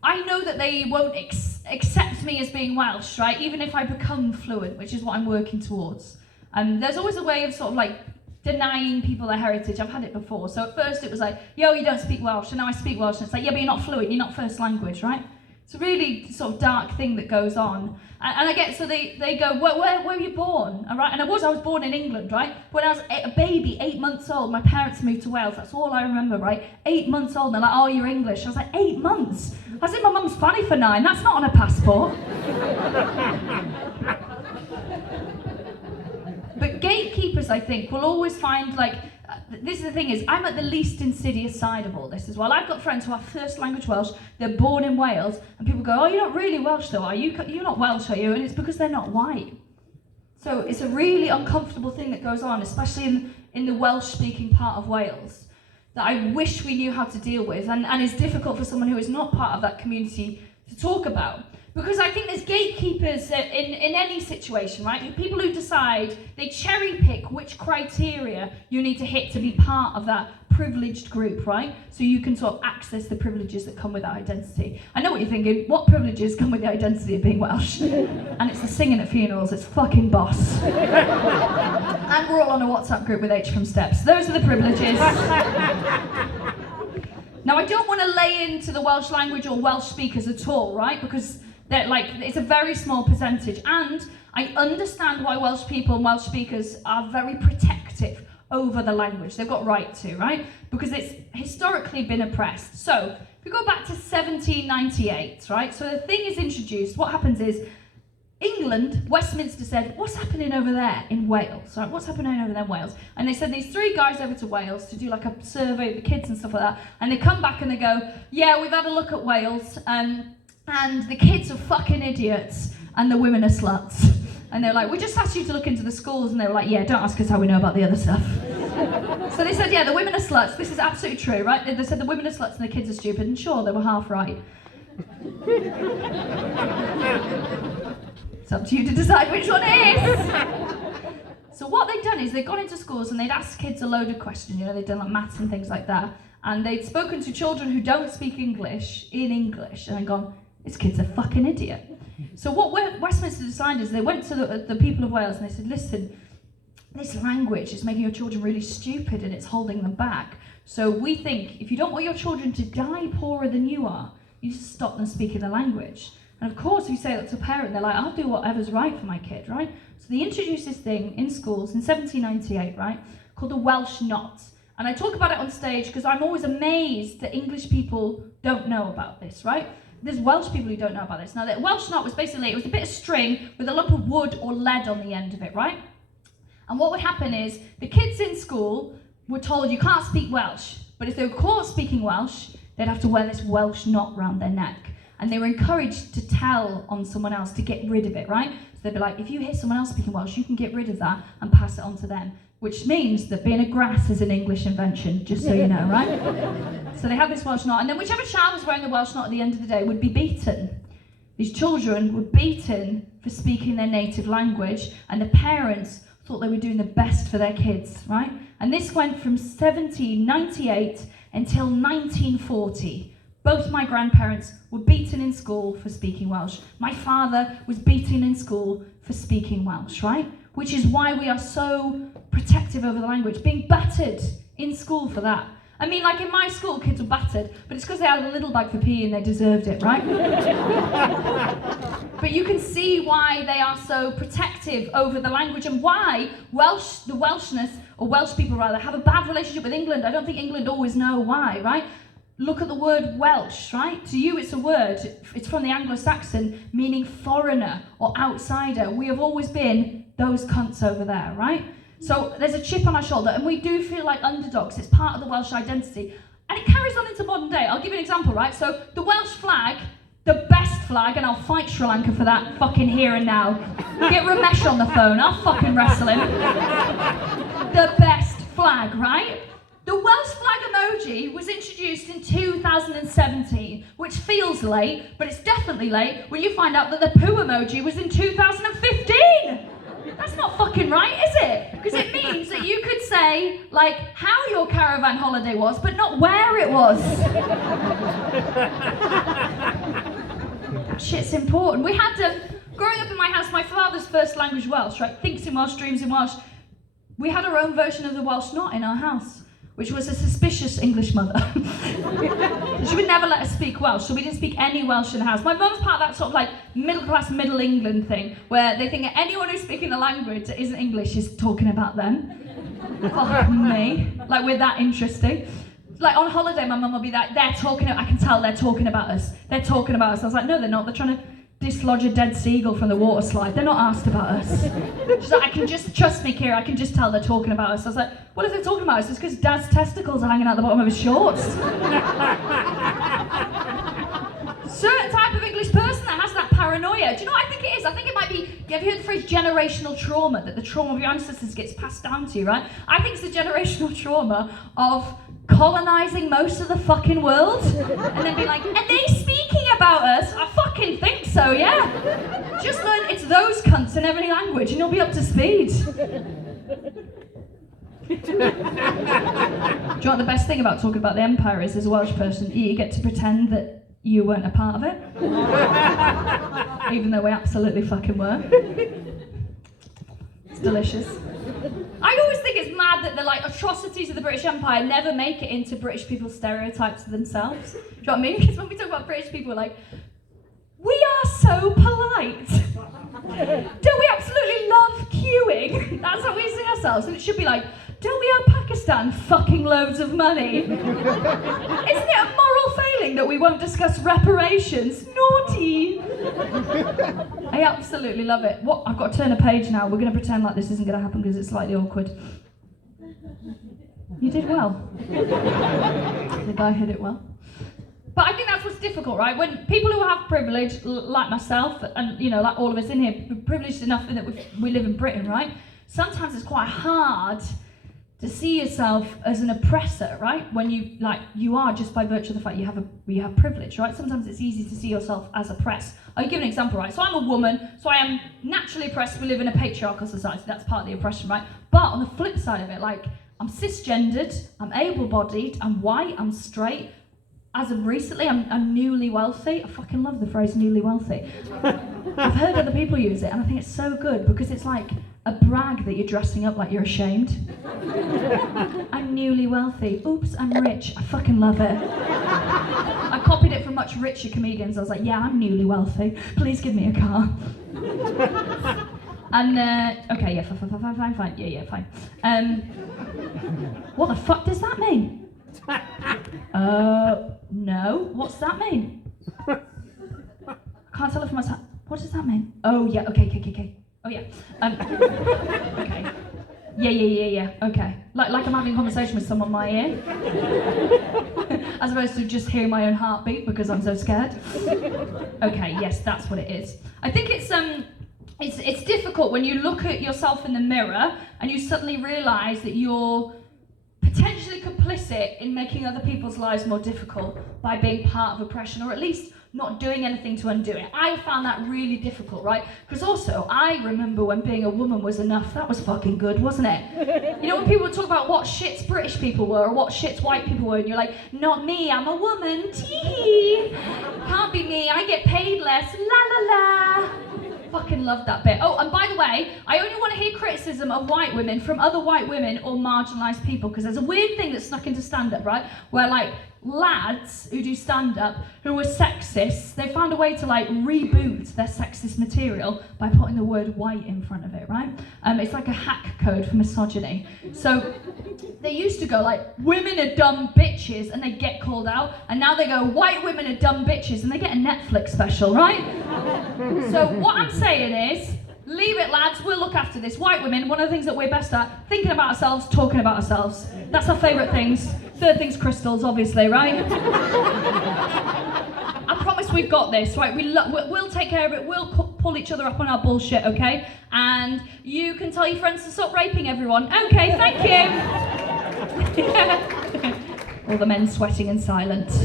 I know that they won't accept me as being Welsh, right? Even if I become fluent, which is what I'm working towards. There's always a way of sort of like denying people their heritage. I've had it before. So at first it was like, yo, you don't speak Welsh, and now I speak Welsh, and it's like, yeah, but you're not fluent, you're not first language, right? It's a really sort of dark thing that goes on. And I get, so they go, where were you born? All right? And I was born in England, right? When I was a baby, 8 months old, my parents moved to Wales. That's all I remember, right? 8 months old, and they're like, oh, you're English. I was like, 8 months? I was in my mum's fanny for 9. That's not on a passport. But gatekeepers, I think, will always find, like, this is the thing is, I'm at the least insidious side of all this as well. I've got friends who are first language Welsh, they're born in Wales, and people go, oh, you're not really Welsh though, are you? You're not Welsh, are you? And it's because they're not white. So it's a really uncomfortable thing that goes on, especially in the Welsh-speaking part of Wales, that I wish we knew how to deal with, and is difficult for someone who is not part of that community to talk about. Because I think there's gatekeepers in any situation, right? People who decide, they cherry pick which criteria you need to hit to be part of that privileged group, right? So you can sort of access the privileges that come with that identity. I know what you're thinking, what privileges come with the identity of being Welsh? And it's the singing at funerals, it's fucking boss. And we're all on a WhatsApp group with H from Steps. Those are the privileges. Now, I don't want to lay into the Welsh language or Welsh speakers at all, right? Because it's a very small percentage, and I understand why Welsh people and Welsh speakers are very protective over the language. They've got right to, right? Because it's historically been oppressed. So, if we go back to 1798, right? So the thing is introduced, what happens is, England, Westminster said, what's happening over there in Wales, right? What's happening over there in Wales? And they send these 3 guys over to Wales to do like a survey of the kids and stuff like that, and they come back and they go, yeah, we've had a look at Wales, and the kids are fucking idiots, and the women are sluts. And they're like, we just asked you to look into the schools, and they were like, yeah, don't ask us how we know about the other stuff. So they said, yeah, the women are sluts. This is absolutely true, right? They said the women are sluts and the kids are stupid, and sure, they were half right. It's up to you to decide which one it is. So what they'd done is they'd gone into schools and they'd asked kids a load of questions, you know, they'd done like maths and things like that, and they'd spoken to children who don't speak English in English, and they'd gone, this kid's a fucking idiot. So what Westminster decided is they went to the people of Wales and they said, listen, this language is making your children really stupid and it's holding them back. So we think if you don't want your children to die poorer than you are, you just stop them speaking the language. And of course, if you say that to a parent, they're like, I'll do whatever's right for my kid, right? So they introduced this thing in schools in 1798, right, called the Welsh Not. And I talk about it on stage because I'm always amazed that English people don't know about this, right? There's Welsh people who don't know about this. Now, the Welsh Knot was basically, it was a bit of string with a lump of wood or lead on the end of it, right? And what would happen is, the kids in school were told you can't speak Welsh, but if they were caught speaking Welsh, they'd have to wear this Welsh knot round their neck. And they were encouraged to tell on someone else to get rid of it, right? So they'd be like, if you hear someone else speaking Welsh, you can get rid of that and pass it on to them. Which means that being a grass is an English invention, just so you know, right? So they had this Welsh knot, and then whichever child was wearing the Welsh knot at the end of the day would be beaten. These children were beaten for speaking their native language, and the parents thought they were doing the best for their kids, right? And this went from 1798 until 1940. Both my grandparents were beaten in school for speaking Welsh. My father was beaten in school for speaking Welsh, right? Which is why we are so protective over the language, being battered in school for that. I mean, like in my school, kids were battered, but it's because they had a little bag for PE and they deserved it, right? But you can see why they are so protective over the language and why the Welshness, or Welsh people rather, have a bad relationship with England. I don't think England always know why, right? Look at the word Welsh, right? To you, it's a word. It's from the Anglo-Saxon, meaning foreigner or outsider. We have always been those cunts over there, right? So there's a chip on our shoulder, and we do feel like underdogs. It's part of the Welsh identity. And it carries on into modern day. I'll give you an example, right? So the Welsh flag, the best flag, and I'll fight Sri Lanka for that fucking here and now. Get Ramesh on the phone, I'll fucking wrestle him. The best flag, right? The Welsh flag emoji was introduced in 2017, which feels late, but it's definitely late when you find out that the poo emoji was in 2015. That's not fucking right, is it? Because it means that you could say, like, how your caravan holiday was, but not where it was. That shit's important. We had to, growing up in my house, my father's first language Welsh, right? Thinks in Welsh, dreams in Welsh. We had our own version of the Welsh Knot in our house, which was a suspicious English mother. She would never let us speak Welsh, so we didn't speak any Welsh in the house. My mum's part of that sort of like middle-class, Middle England thing, where they think that anyone who's speaking a language that isn't English is talking about them. Fuck me. Like, we're that interesting. like on holiday, my mum will be like, I can tell they're talking about us. They're talking about us. I was like, no, they're not. They're trying to dislodge a dead seagull from the water slide. They're not asked about us. She's like, I can just, trust me, Kira, I can just tell they're talking about us. I was like, what if they're talking about us? It's because Dad's testicles are hanging out the bottom of his shorts. Certain type of English person that has that paranoia. Do you know what I think it is? I think it might be, have you heard the phrase generational trauma, that the trauma of your ancestors gets passed down to you, right? I think it's the generational trauma of colonising most of the fucking world and then be like, are they speaking about us? I fucking think so, yeah. Just learn it's those cunts in every language and you'll be up to speed. Do you know what the best thing about talking about the empire is, as a Welsh person, you get to pretend that you weren't a part of it. Even though we absolutely fucking were. It's delicious. I always think it's mad that the like atrocities of the British Empire never make it into British people's stereotypes of themselves. Do you know what I mean? Because when we talk about British people, we're like, we are so polite. Don't we absolutely love queuing? That's how we see ourselves. And it should be like, don't we owe Pakistan fucking loads of money? Isn't it a moral failing that we won't discuss reparations? Naughty! I absolutely love it. What? I've got to turn a page now. We're going to pretend like this isn't going to happen because it's slightly awkward. You did well. The guy hit it well. But I think that's what's difficult, right? When people who have privilege, like myself, and you know, like all of us in here, we're privileged enough in that we live in Britain, right? Sometimes it's quite hard to see yourself as an oppressor, right? When you are just by virtue of the fact you have privilege, right? Sometimes it's easy to see yourself as oppressed. I'll give an example, right? So I'm a woman, so I am naturally oppressed. We live in a patriarchal society. That's part of the oppression, right? But on the flip side of it, like, I'm cisgendered, I'm able-bodied, I'm white, I'm straight. As of recently, I'm newly wealthy. I fucking love the phrase newly wealthy. I've heard other people use it, and I think it's so good because it's like a brag that you're dressing up like you're ashamed. I'm newly wealthy. Oops, I'm rich. I fucking love it. I copied it from much richer comedians. I was like, yeah, I'm newly wealthy. Please give me a car. And, okay, yeah, fine. Yeah, fine. What the fuck does that mean? No. What's that mean? I can't tell if my son. What does that mean? Oh, yeah, okay. Oh, yeah. Okay. Yeah. Okay. Like I'm having a conversation with someone in my ear. As opposed to just hearing my own heartbeat because I'm so scared. Okay, yes, that's what it is. I think it's difficult when you look at yourself in the mirror and you suddenly realise that you're potentially complicit in making other people's lives more difficult by being part of oppression, or at least not doing anything to undo it. I found that really difficult, right? Because also, I remember when being a woman was enough. That was fucking good, wasn't it? You know, when people would talk about what shits British people were or what shits white people were, and you're like, not me, I'm a woman, tee. Can't be me, I get paid less, la la la. Fucking love that bit. Oh, and by the way, I only want to hear criticism of white women from other white women or marginalised people, because there's a weird thing that's snuck into stand-up, right? Where like lads who do stand-up who are sexist, they found a way to like reboot their sexist material by putting the word white in front of it, right? It's like a hack code for misogyny. So they used to go like, women are dumb bitches, and they get called out, and now they go, white women are dumb bitches, and they get a Netflix special, right? So what I'm saying is, leave it, lads, we'll look after this. White women, one of the things that we're best at, thinking about ourselves, talking about ourselves. That's our favourite things. Third thing's crystals, obviously, right? I promise we've got this, right? We'll take care of it. We'll pull each other up on our bullshit, okay? And you can tell your friends to stop raping everyone. Okay, thank you. All the men sweating in silence.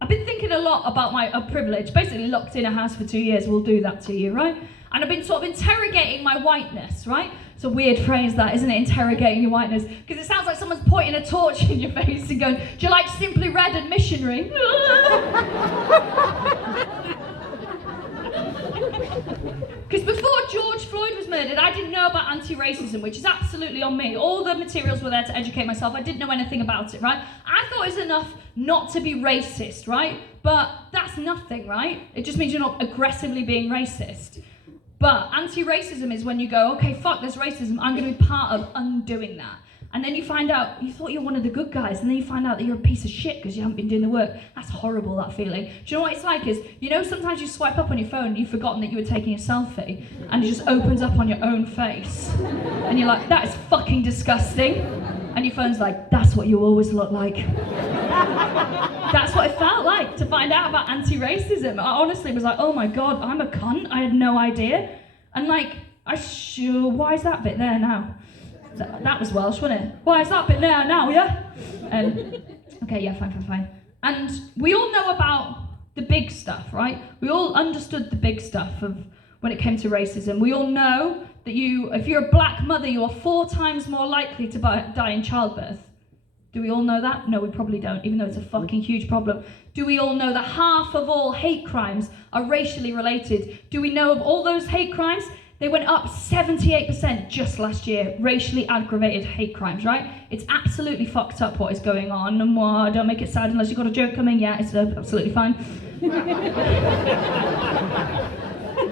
I've been thinking a lot about my privilege. Basically, locked in a house for 2 years will do that to you, right? And I've been sort of interrogating my whiteness, right? It's a weird phrase, that, isn't it? Interrogating your whiteness. Because it sounds like someone's pointing a torch in your face and going, do you like Simply Red and Missionary? Because before George Floyd was murdered, I didn't know about anti-racism, which is absolutely on me. All the materials were there to educate myself. I didn't know anything about it, right? I thought it was enough not to be racist, right? But that's nothing, right? It just means you're not aggressively being racist. But anti-racism is when you go, okay, fuck, there's racism. I'm going to be part of undoing that. And then you find out, you thought you were one of the good guys, and then you find out that you're a piece of shit because you haven't been doing the work. That's horrible, that feeling. Do you know what it's like is, you know, sometimes you swipe up on your phone and you've forgotten that you were taking a selfie, and it just opens up on your own face. And you're like, that is fucking disgusting. And your phone's like, that's what you always look like. That's what it felt like to find out about anti-racism. I honestly was like, oh my God, I'm a cunt. I had no idea. And like, why is that bit there now? That was Welsh, wasn't it? Why is that bit there now, yeah? Okay, yeah, fine. And we all know about the big stuff, right? We all understood the big stuff of when it came to racism. We all know that if you're a black mother, you are 4 times more likely to die in childbirth. Do we all know that? No, we probably don't, even though it's a fucking huge problem. Do we all know that half of all hate crimes are racially related? Do we know of all those hate crimes? They went up 78% just last year, racially aggravated hate crimes, right? It's absolutely fucked up what is going on, and don't make it sad unless you've got a joke coming. Yeah, it's absolutely fine.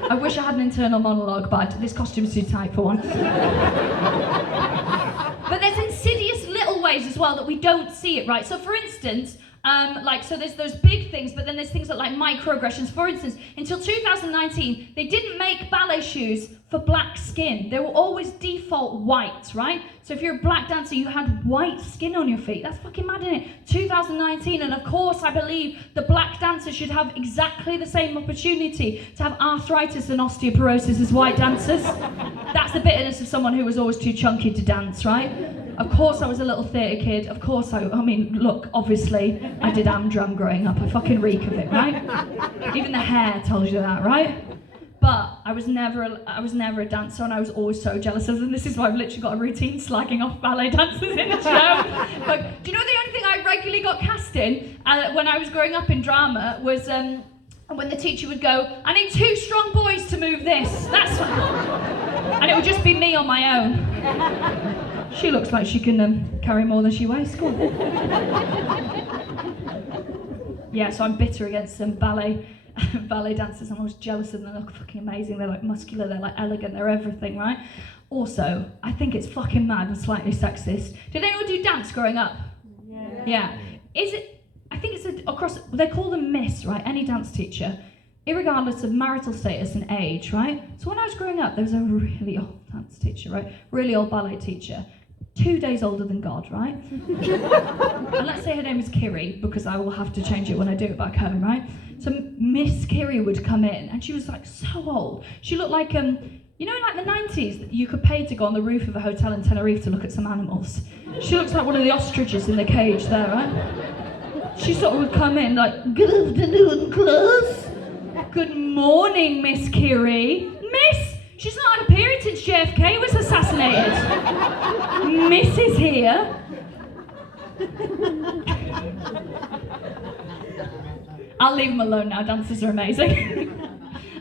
I wish I had an internal monologue, but this costume's too tight for one. But there's insidious little ways as well that we don't see it, right? So for instance, so there's those big things, but then there's things like microaggressions. For instance, until 2019, they didn't make ballet shoes for black skin. They were always default white, right? So if you're a black dancer, you had white skin on your feet. That's fucking mad, isn't it? 2019, and of course I believe the black dancers should have exactly the same opportunity to have arthritis and osteoporosis as white dancers. That's the bitterness of someone who was always too chunky to dance, right? Of course I was a little theatre kid. Of course I mean, look, obviously I did Amdram growing up. I fucking reek of it, right? Even the hair tells you that, right? But I was never a dancer, and I was always so jealous of them. This is why I've literally got a routine slagging off ballet dancers in the show. Like, do you know the only thing I regularly got cast in when I was growing up in drama was when the teacher would go, I need 2 strong boys to move this. And it would just be me on my own. She looks like she can carry more than she weighs. Go on. Yeah, so I'm bitter against some ballet dancers. I'm always jealous of them. They look fucking amazing. They're like muscular, they're like elegant, they're everything, right? Also, I think it's fucking mad and slightly sexist. Did anyone do dance growing up? Yeah. Is it? I think it's across. They call them Miss, right? Any dance teacher, irregardless of marital status and age, right? So when I was growing up, there was a really old dance teacher, right? Really old ballet teacher. 2 days older than God, right? And let's say her name is Kiri, because I will have to change it when I do it back home, right? So Miss Kiri would come in, and she was like so old. She looked like, you know, in like the 90s, you could pay to go on the roof of a hotel in Tenerife to look at some animals. She looks like one of the ostriches in the cage there, right? She sort of would come in like, good afternoon, class. Good morning, Miss Kiri. Miss, she's not had a period since JFK was assassinated. Miss is here. I'll leave them alone now, dancers are amazing.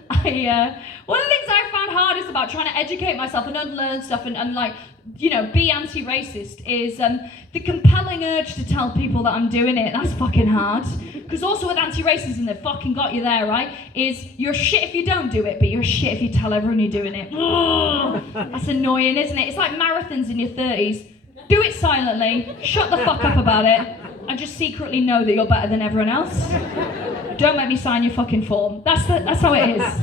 One of the things I found hardest about trying to educate myself and unlearn stuff and like, you know, be anti-racist is the compelling urge to tell people that I'm doing it. That's fucking hard. Because also with anti-racism, they've fucking got you there, right? Is you're shit if you don't do it, but you're shit if you tell everyone you're doing it. Ugh, that's annoying, isn't it? It's like marathons in your 30s. Do it silently, shut the fuck up about it, and just secretly know that you're better than everyone else. Don't make me sign your fucking form. That's how it is.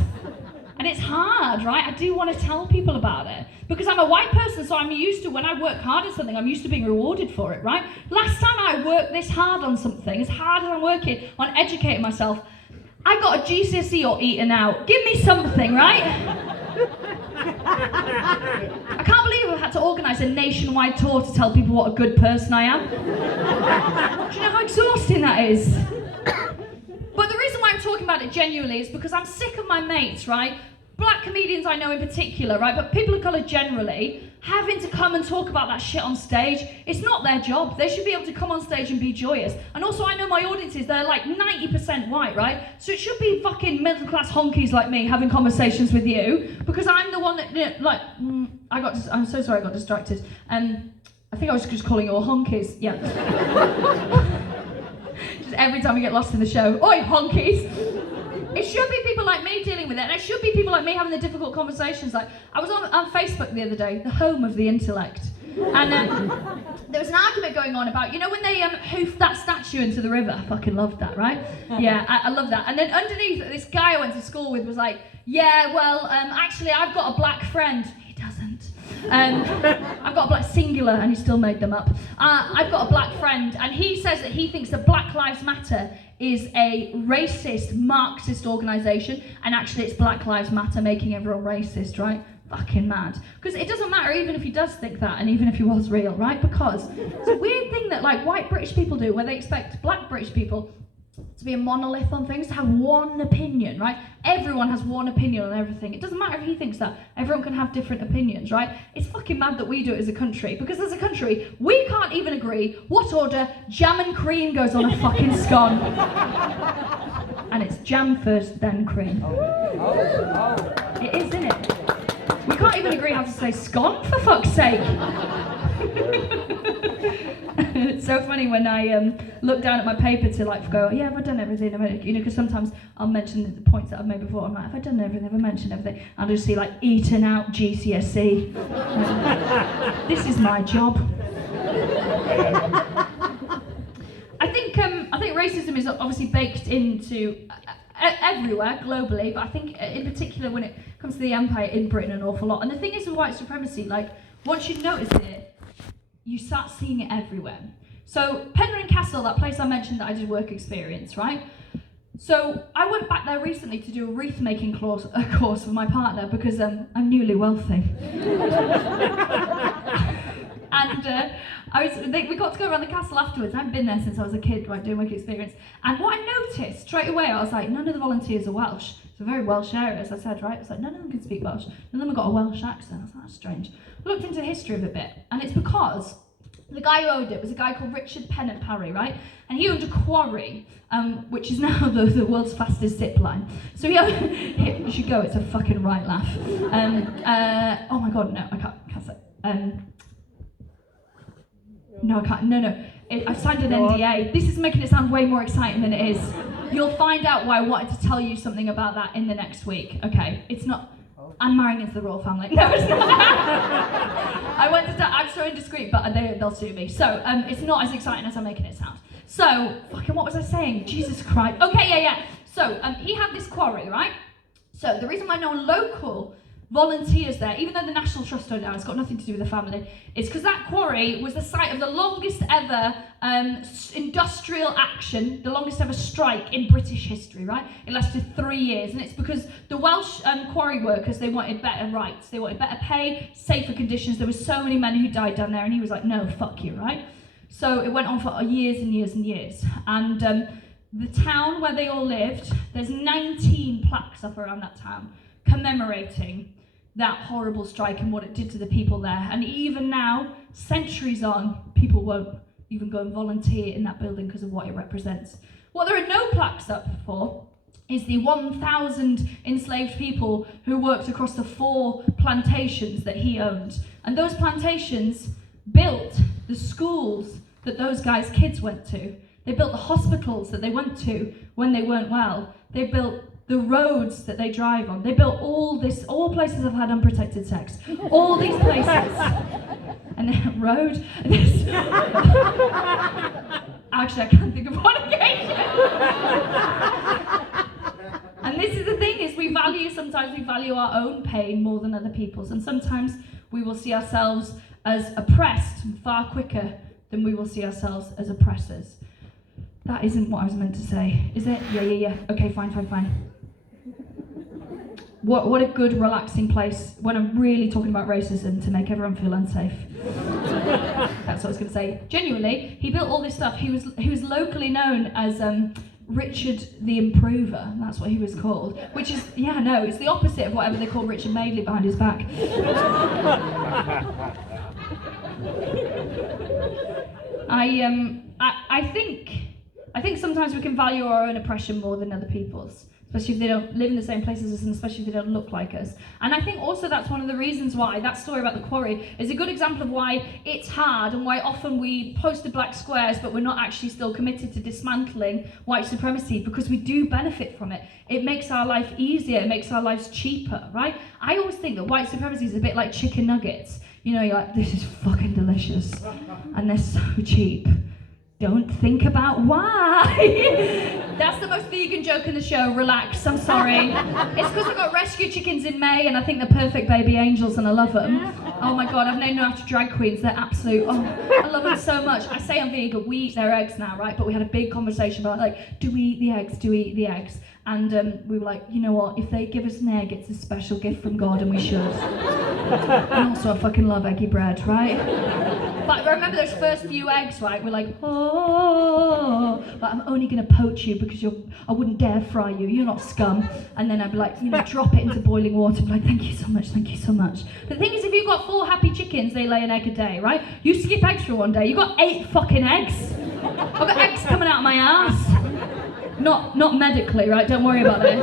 And it's hard, right? I do want to tell people about it. Because I'm a white person, so I'm used to, when I work hard at something, I'm used to being rewarded for it, right? Last time I worked this hard on something, as hard as I'm working on educating myself, I got a GCSE or eaten out. Give me something, right? I can't believe I've had to organise a nationwide tour to tell people what a good person I am. Do you know how exhausting that is? But the reason why I'm talking about it genuinely is because I'm sick of my mates, right? Black comedians I know in particular, right? But people of colour generally, having to come and talk about that shit on stage. It's not their job. They should be able to come on stage and be joyous. And also I know my audiences, they're like 90% white, right? So it should be fucking middle class honkies like me having conversations with you, because I'm the one that, you know, like, I'm so sorry I got distracted. I think I was just calling you all honkies, yeah. Just every time we get lost in the show, oi, honkies! It should be people like me dealing with it, and it should be people like me having the difficult conversations. Like, I was on Facebook the other day, the home of the intellect, And there was an argument going on about, you know, when they hoofed that statue into the river. I fucking loved that, right? Yeah, I love that. And then underneath, this guy I went to school with was like, yeah, well, actually, I've got a black friend. He doesn't. I've got a black singular, and he still made them up. I've got a black friend, and he says that he thinks that Black Lives Matter is a racist, Marxist organisation, and actually it's Black Lives Matter making everyone racist, right? Fucking mad. Because it doesn't matter even if he does think that, and even if he was real, right? Because it's a weird thing that like white British people do, where they expect black British people to be a monolith on things, to have one opinion, right? Everyone has one opinion on everything. It doesn't matter if he thinks that. Everyone can have different opinions, right? It's fucking mad that we do it as a country, because as a country, we can't even agree what order jam and cream goes on a fucking scone. And it's jam first, then cream. It is, isn't it? We can't even agree how to say scone, for fuck's sake. It's so funny when I look down at my paper to like go, yeah, have I done everything? You know, because sometimes I'll mention the points that I've made before. I'm like, have I done everything? Have I mentioned everything? I'll just see like eaten out GCSE. This is my job. I think racism is obviously baked into everywhere globally, but I think in particular when it comes to the empire in Britain an awful lot. And the thing is with white supremacy, like once you notice it, you start seeing it everywhere. So Penryn Castle, that place I mentioned that I did work experience, right? So I went back there recently to do a wreath making course with my partner because I'm newly wealthy. And we got to go around the castle afterwards. I hadn't been there since I was a kid, right, doing work experience. And what I noticed straight away, I was like, none of the volunteers are Welsh. It's a very Welsh area, as I said, right? I was like, none of them can speak Welsh. None of them have got a Welsh accent. I was like, that's strange. I looked into the history of it a bit, and it's because the guy who owned it was a guy called Richard Pennant Parry, right? And he owned a quarry, which is now the world's fastest zip line. So he owned, you should go, it's a fucking right laugh. Oh my god, no, I can't say. No, I can't. No. I've signed an NDA. This is making it sound way more exciting than it is. You'll find out why I wanted to tell you something about that in the next week. Okay, it's not. I'm marrying into the royal family. No, it's not. I'm so indiscreet, but they'll sue me. So it's not as exciting as I'm making it sound. So, fucking what was I saying? Jesus Christ. Okay, yeah. So he had this quarry, right? So the reason why no local volunteers there, even though the National Trust owned it, it's got nothing to do with the family, it's because that quarry was the site of the longest ever industrial action, the longest ever strike in British history, right? It lasted 3 years, and it's because the Welsh quarry workers, they wanted better rights, they wanted better pay, safer conditions. There were so many men who died down there, and he was like, no, fuck you, right? So it went on for years and years and years, and the town where they all lived, there's 19 plaques up around that town commemorating that horrible strike and what it did to the people there. And even now, centuries on, people won't even go and volunteer in that building because of what it represents. What there are no plaques up for is the 1,000 enslaved people who worked across the 4 plantations that he owned. And those plantations built the schools that those guys' kids went to. They built the hospitals that they went to when they weren't well. They built the roads that they drive on. They built all places have had unprotected sex. All these places. And then road. Actually, I can't think of one again. And this is the thing, is sometimes we value our own pain more than other people's. And sometimes we will see ourselves as oppressed far quicker than we will see ourselves as oppressors. That isn't what I was meant to say, is it? Yeah. Okay, fine. What a good, relaxing place when I'm really talking about racism to make everyone feel unsafe. That's what I was going to say. Genuinely, he built all this stuff. He was locally known as Richard the Improver. That's what he was called. Which is, it's the opposite of whatever they call Richard Madeley behind his back. I think sometimes we can value our own oppression more than other people's. especially if they don't live in the same place as us, and especially if they don't look like us. And I think also that's one of the reasons why that story about the quarry is a good example of why it's hard and why often we post the black squares but we're not actually still committed to dismantling white supremacy, because we do benefit from it. It makes our life easier, it makes our lives cheaper, right? I always think that white supremacy is a bit like chicken nuggets. You know, you're like, this is fucking delicious and they're so cheap. Don't think about why. That's the most vegan joke in the show. Relax, I'm sorry. It's because I got rescue chickens in May and I think they're perfect baby angels and I love them. Oh my God, I've named them after drag queens. They're absolute, I love them so much. I say I'm vegan, we eat their eggs now, right? But we had a big conversation about like, do we eat the eggs? Do we eat the eggs? And we were like, you know what, if they give us an egg, it's a special gift from God and we should. And also I fucking love eggy bread, right? But I remember those first few eggs, right? We're like, oh, but I'm only gonna poach you because I wouldn't dare fry you, you're not scum. And then I'd be like, you know, drop it into boiling water, be like, thank you so much, thank you so much. But the thing is, if you've got 4 happy chickens, they lay an egg a day, right? You skip eggs for one day, you got 8 fucking eggs. I've got eggs coming out of my ass. Not medically, right? Don't worry about it.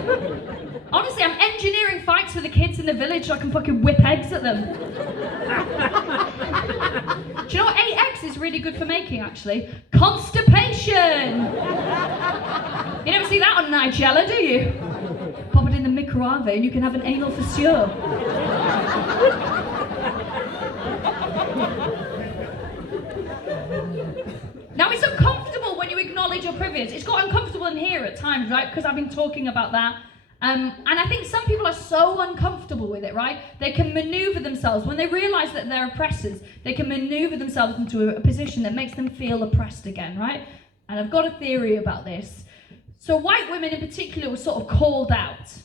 Honestly, I'm engineering fights for the kids in the village so I can fucking whip eggs at them. Do you know what 8 eggs is really good for making, actually? Constipation! You never see that on Nigella, do you? Pop it in the microwave and you can have an anal fissure. Now, it's uncomfortable when you acknowledge your privilege. It's got uncomfortable in here at times, right? Because I've been talking about that. And I think some people are so uncomfortable with it, right? They can maneuver themselves. When they realise that they're oppressors, they can maneuver themselves into a position that makes them feel oppressed again, right? And I've got a theory about this. So white women in particular were sort of called out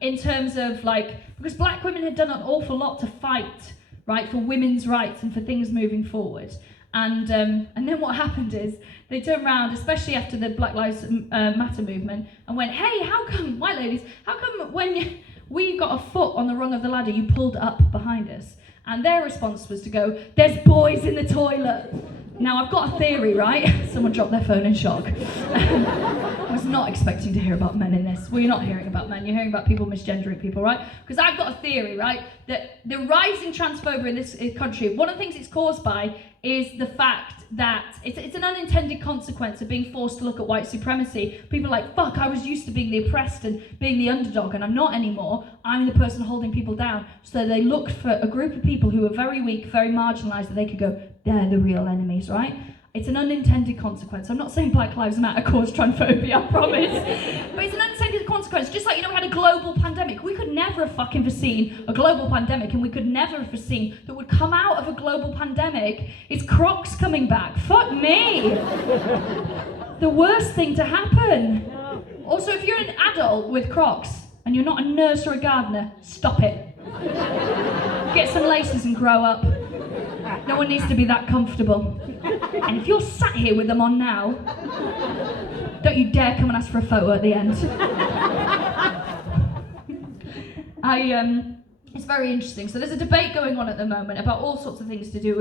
in terms of like, because black women had done an awful lot to fight, right, for women's rights and for things moving forward. And then what happened is they turned around, especially after the Black Lives Matter movement, and went, hey, how come, white ladies, how come when we got a foot on the rung of the ladder, you pulled up behind us? And their response was to go, there's boys in the toilet. Now, I've got a theory, right? Someone dropped their phone in shock. I was not expecting to hear about men in this. Well, you're not hearing about men, you're hearing about people misgendering people, right? Because I've got a theory, right? That the rise in transphobia in this country, one of the things it's caused by is the fact that it's an unintended consequence of being forced to look at white supremacy. People are like, fuck, I was used to being the oppressed and being the underdog, and I'm not anymore. I'm the person holding people down. So they looked for a group of people who were very weak, very marginalised, that they could go, they're the real enemies, right? It's an unintended consequence. I'm not saying Black Lives Matter caused transphobia, I promise. But it's an unintended consequence. Just like, you know, we had a global pandemic. We could never have fucking foreseen a global pandemic, and we could never have foreseen that would come out of a global pandemic is Crocs coming back. Fuck me. The worst thing to happen. Also, if you're an adult with Crocs and you're not a nurse or a gardener, stop it. Get some laces and grow up. No one needs to be that comfortable. And if you're sat here with them on now, don't you dare come and ask for a photo at the end. It's very interesting. So there's a debate going on at the moment about all sorts of things to do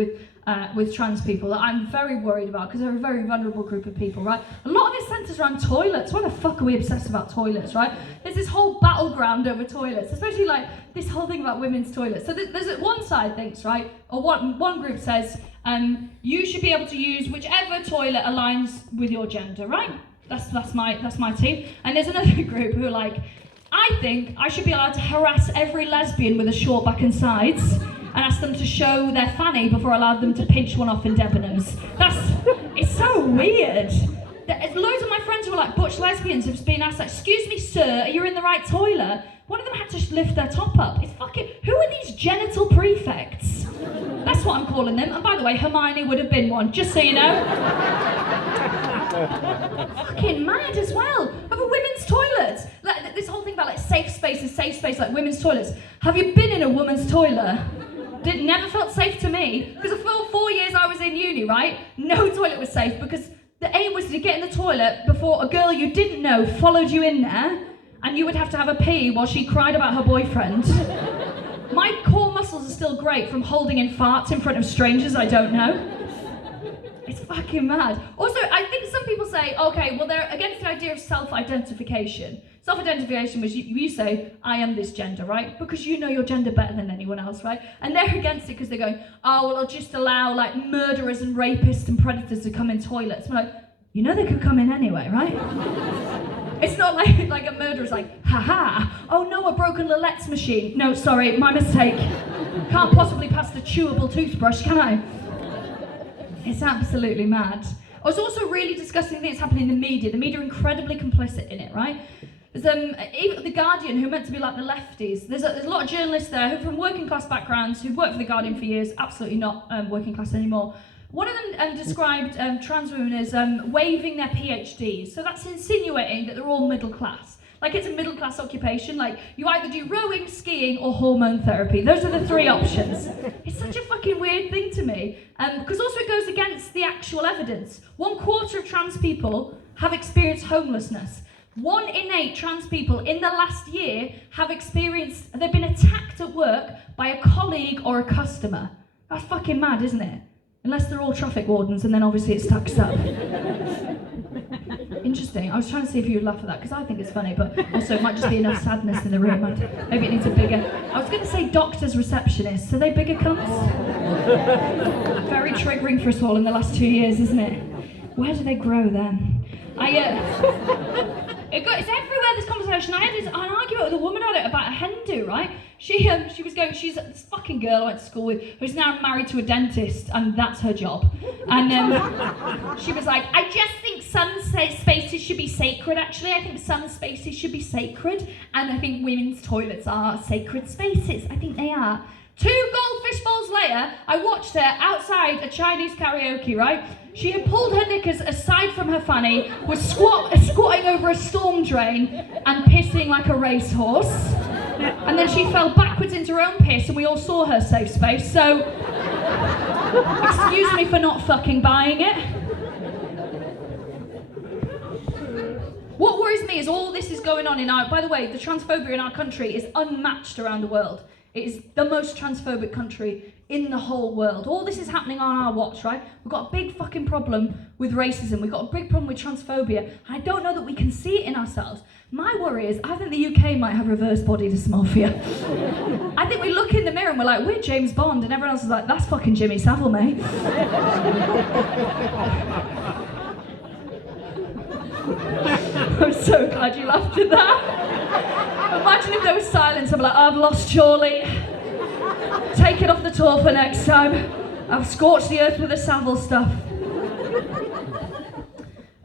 with trans people that I'm very worried about, because they're a very vulnerable group of people, right? A lot of it centres around toilets. Why the fuck are we obsessed about toilets, right? There's this whole battleground over toilets, especially like this whole thing about women's toilets. So there's one side thinks, right, or one group says, you should be able to use whichever toilet aligns with your gender, right? That's my team. And there's another group who are like, I think I should be allowed to harass every lesbian with a short back and sides and ask them to show their fanny before I allowed them to pinch one off in Debenhams. It's so weird. There's loads of my friends who are like butch lesbians have been asked, like, excuse me, sir, are you in the right toilet? One of them had to lift their top up. It's fucking, who are these genital prefects? That's what I'm calling them. And by the way, Hermione would have been one, just so you know. Fucking mad as well. Over women's toilets. Like, this whole thing about like safe space, like women's toilets. Have you been in a woman's toilet? Never felt safe to me. Because the full 4 years I was in uni, right? No toilet was safe, because the aim was to get in the toilet before a girl you didn't know followed you in there, and you would have to have a pee while she cried about her boyfriend. My core muscles are still great from holding in farts in front of strangers I don't know. It's fucking mad. Also, I think some people say, okay, well, they're against the idea of self-identification. Self-identification was you say, I am this gender, right? Because you know your gender better than anyone else, right? And they're against it because they're going, oh, well, I'll just allow like murderers and rapists and predators to come in toilets. I'm like, you know they could come in anyway, right? It's not like a murderer's like, haha, oh no, a broken Lillette's machine. No, sorry, my mistake. Can't possibly pass the chewable toothbrush, can I? It's absolutely mad. I was also really discussing things happening in the media. The media are incredibly complicit in it, right? There's even The Guardian, who are meant to be like the lefties. There's a lot of journalists there who are from working class backgrounds, who've worked for The Guardian for years, absolutely not working class anymore. One of them described trans women as waiving their PhDs. So that's insinuating that they're all middle class. Like it's a middle class occupation, like you either do rowing, skiing or hormone therapy. Those are the three options. It's such a fucking weird thing to me. Because also it goes against the actual evidence. 1/4 of trans people have experienced homelessness. 1 in 8 trans people in the last year they've been attacked at work by a colleague or a customer. That's fucking mad, isn't it? Unless they're all traffic wardens, and then obviously it stacks up. Interesting. I was trying to see if you would laugh at that, because I think it's funny, but also it might just be enough sadness in the room. Maybe it needs a bigger... I was going to say doctors, receptionists. Are they bigger cunts? Very triggering for us all in the last 2 years, isn't it? Where do they grow then? It's everywhere, this conversation. I had an argument with a woman on it about a hen do, right? She's this fucking girl I went to school with who's now married to a dentist, and that's her job. And she was like, I just think some spaces should be sacred, actually. I think some spaces should be sacred, and I think women's toilets are sacred spaces. I think they are. 2 goldfish bowls later, I watched her outside a Chinese karaoke, right? She had pulled her knickers aside from her fanny, was squatting over a storm drain and pissing like a racehorse. And then she fell backwards into her own piss and we all saw her safe space, so excuse me for not fucking buying it. What worries me is all this is going on by the way, the transphobia in our country is unmatched around the world. It is the most transphobic country in the whole world. All this is happening on our watch, right? We've got a big fucking problem with racism. We've got a big problem with transphobia. And I don't know that we can see it in ourselves. My worry is, I think the UK might have reverse body dysmorphia. I think we look in the mirror and we're like, we're James Bond, and everyone else is like, that's fucking Jimmy Savile, mate. I'm so glad you laughed at that. Imagine if there was silence. I'm like, I've lost Chorley. Take it off the tour for next time. I've scorched the earth with the Savile stuff.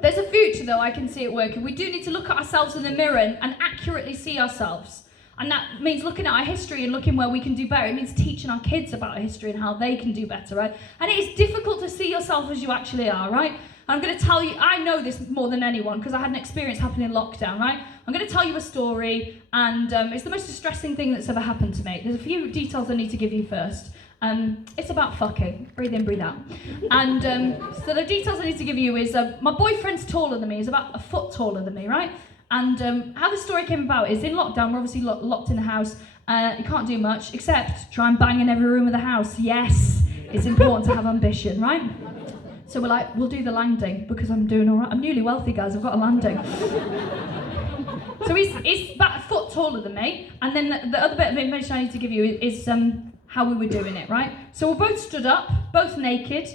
There's a future though, I can see it working. We do need to look at ourselves in the mirror and accurately see ourselves. And that means looking at our history and looking where we can do better. It means teaching our kids about our history and how they can do better, right? And it is difficult to see yourself as you actually are, right? I'm going to tell you, I know this more than anyone because I had an experience happen in lockdown, right? I'm going to tell you a story, and it's the most distressing thing that's ever happened to me. There's a few details I need to give you first. It's about fucking. Breathe in, breathe out. And so the details I need to give you is my boyfriend's taller than me. He's about a foot taller than me, right? And how the story came about is in lockdown, we're obviously locked in the house. You can't do much except try and bang in every room of the house. Yes, it's important to have ambition, right? So we're like, we'll do the landing because I'm doing all right. I'm newly wealthy, guys. I've got a landing. So he's about a foot taller than me. And then the other bit of information I need to give you is how we were doing it, right? So we're both stood up, both naked.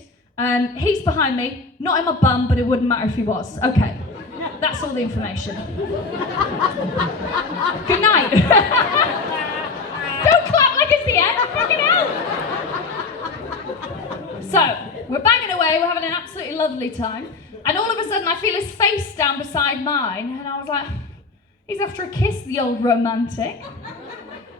He's behind me, not in my bum, but it wouldn't matter if he was. Okay, that's all the information. Good night. Don't clap like it's the end. Fucking hell. So we're banging away, we're having an absolutely lovely time, and all of a sudden I feel his face down beside mine, and I was like, he's after a kiss, the old romantic.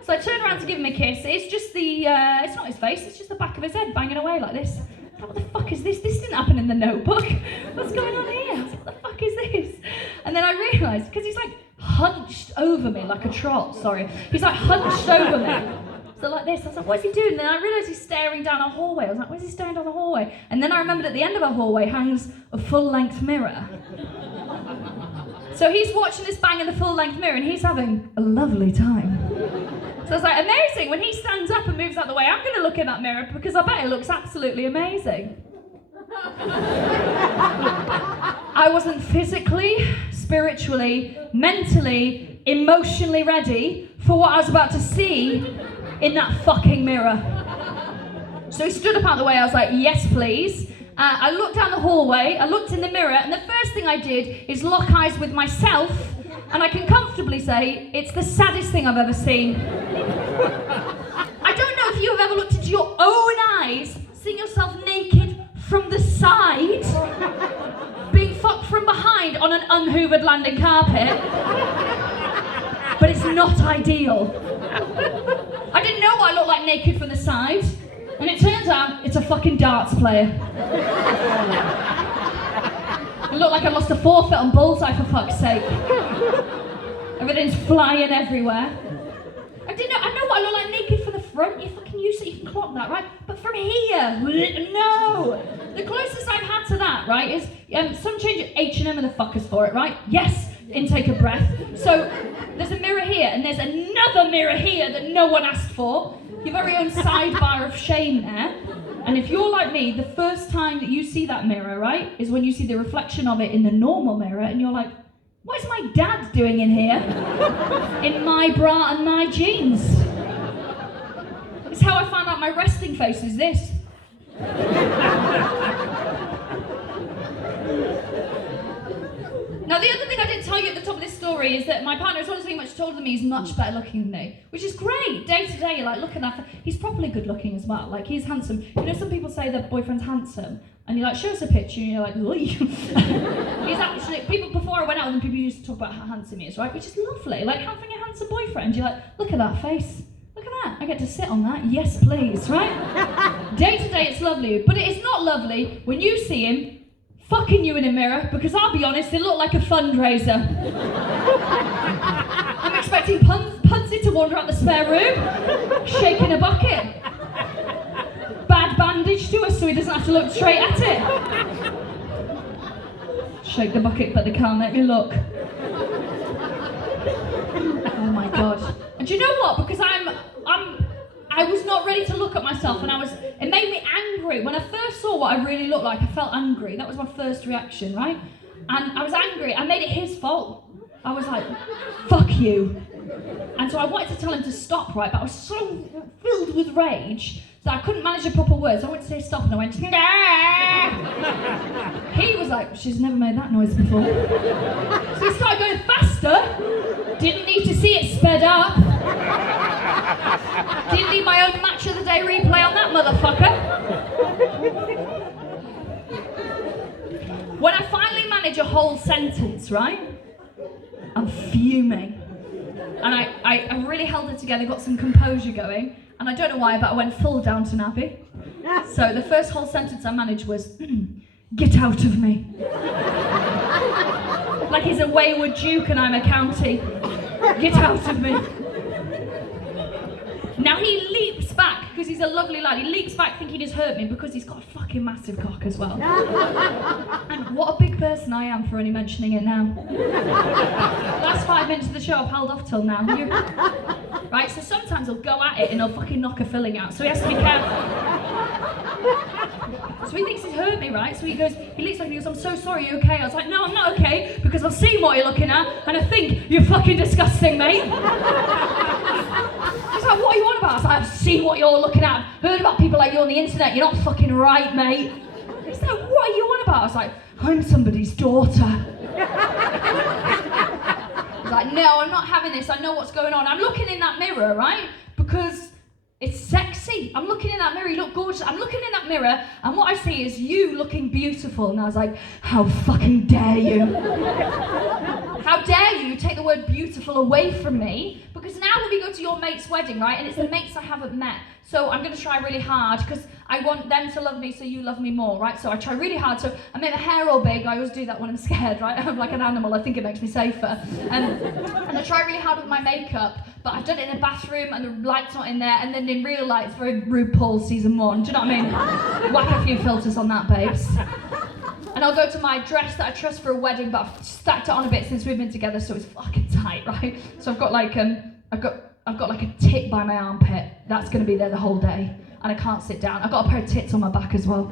So I turned around to give him a kiss. It's just it's not his face, it's just the back of his head banging away like this. What the fuck is this? This didn't happen in the Notebook. What's going on here? I was like, what the fuck is this? And then I realised, because he's like hunched over me like a trot, sorry. He's like hunched over me. So like this, I was like, what's he doing? And then I realised he's staring down a hallway. I was like, where's he staring down the hallway? And then I remembered at the end of our hallway hangs a full-length mirror. So he's watching this bang in the full-length mirror and he's having a lovely time. So I was like, amazing. When he stands up and moves out the way, I'm going to look in that mirror because I bet it looks absolutely amazing. I wasn't physically, spiritually, mentally, emotionally ready for what I was about to see in that fucking mirror. So he stood up out of the way, I was like, yes please. I looked down the hallway, I looked in the mirror, and the first thing I did is lock eyes with myself, and I can comfortably say it's the saddest thing I've ever seen. I don't know if you have ever looked into your own eyes, seen yourself naked from the side, being fucked from behind on an unhoovered landing carpet, but it's not ideal. I didn't know what I looked like naked from the side, and it turns out it's a fucking darts player. I look like I lost a forfeit on bullseye, for fuck's sake. Everything's flying everywhere. I know what I look like naked from the front. You fucking use it, you can clock that, right? But from here, no. The closest I've had to that, right, is some change at H&M are the fuckers for it, right? Yes, intake of breath. So there's a mirror here, and there's another mirror here that no one asked for. Your very own sidebar of shame there. And if you're like me, the first time that you see that mirror, right, is when you see the reflection of it in the normal mirror, and you're like, what is my dad doing in here? In my bra and my jeans? It's how I found out my resting face is this. Now, the other thing I didn't tell you at the top of this story is that my partner is honestly much taller than me. He's much better looking than me, which is great. Day to day, you're like, look at that. He's properly good looking as well. Like, he's handsome. You know, some people say their boyfriend's handsome, and you're like, show us a picture, and you're like, oi. He's actually, people, before I went out with him, people used to talk about how handsome he is, right? Which is lovely. Like, having a handsome boyfriend, you're like, look at that face. Look at that. I get to sit on that. Yes, please, right? Day to day, it's lovely. But it is not lovely when you see him fucking you in a mirror, because I'll be honest, it looked like a fundraiser. I'm expecting Punsy to wander out the spare room, shaking a bucket. Bad bandage to us so he doesn't have to look straight at it. Shake the bucket, but they can't make me look. Oh my god. And do you know what? Because I was not ready to look at myself, and it made me angry. When I first saw what I really looked like, I felt angry. That was my first reaction, right? And I was angry. I made it his fault. I was like, fuck you. And so I wanted to tell him to stop, right? But I was so filled with rage that I couldn't manage the proper words. I went to say stop, and I went, nah. He was like, she's never made that noise before. So he started going faster. Didn't need to see it sped up. Didn't need my own match of the day replay on that motherfucker. When I finally manage a whole sentence, right? I'm fuming. And I really held it together, got some composure going. And I don't know why, but I went full Downton Abbey. So the first whole sentence I managed was, get out of me. Like he's a wayward duke and I'm a county. Get out of me. Now he leaps back, because he's a lovely lad, he leaps back thinking he's hurt me because he's got a fucking massive cock as well. And what a big person I am for only mentioning it now. Last 5 minutes of the show I've held off till now. Right, so sometimes he'll go at it and he'll fucking knock a filling out, so he has to be careful. So he thinks he's hurt me, right? So he leaps back and he goes, I'm so sorry, you okay? I was like, no, I'm not okay, because I've seen what you're looking at, and I think you're fucking disgusting, mate. He's like, what are you on about? I was like, I've seen what you're looking at. I've heard about people like you on the internet. You're not fucking right, mate. He's like, what are you on about? I was like, I'm somebody's daughter. He's like, no, I'm not having this. I know what's going on. I'm looking in that mirror, right? Because it's sexy. I'm looking in that mirror. You look gorgeous. I'm looking in that mirror, and what I see is you looking beautiful. And I was like, how fucking dare you? How dare you take the word beautiful away from me? Because now when we go to your mate's wedding, right, and it's the mates I haven't met, so I'm going to try really hard because I want them to love me so you love me more, right? So I try really hard. So I make my hair all big. I always do that when I'm scared, right? I'm like an animal. I think it makes me safer. And I try really hard with my makeup, but I've done it in a bathroom and the light's not in there, and then in real light it's very RuPaul season 1. Do you know what I mean? Whack a few filters on that, babes. And I'll go to my dress that I trust for a wedding, but I've stacked it on a bit since we've been together, so it's fucking tight, right? So I've got like I've got like a tit by my armpit. That's going to be there the whole day, and I can't sit down. I've got a pair of tits on my back as well.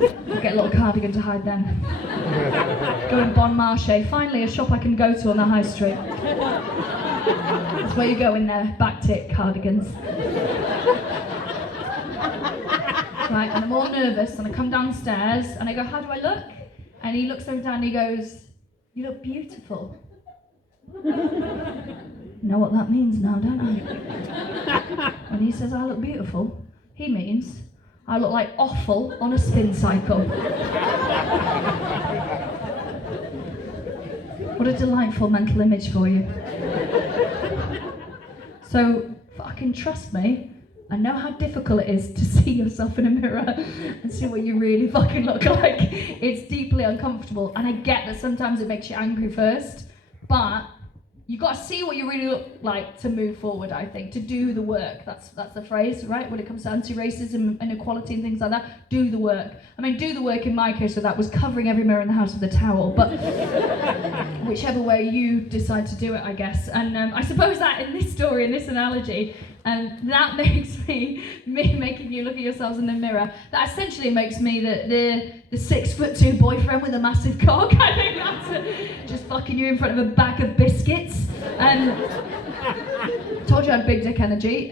I'll get a little cardigan to hide then. Go in Bon Marché. Finally, a shop I can go to on the high street. That's where you go in there, back tick cardigans. Right, and I'm all nervous, and I come downstairs, and I go, how do I look? And he looks over down and he goes, you look beautiful. Know what that means now, don't I? When he says I look beautiful, he means I look like offal on a spin cycle. What a delightful mental image for you. So, fucking trust me, I know how difficult it is to see yourself in a mirror and see what you really fucking look like. It's deeply uncomfortable, and I get that sometimes it makes you angry first, but you got to see what you really look like to move forward, I think, to do the work. That's the phrase, right? When it comes to anti-racism, inequality and things like that, do the work. I mean, do the work in my case, so that was covering every mirror in the house with a towel, but whichever way you decide to do it, I guess. And I suppose that in this story, in this analogy, that makes me making you look at yourselves in the mirror. That essentially makes me the 6'2" boyfriend with a massive cock. I think that's just fucking you in front of a bag of biscuits. Told you I had big dick energy.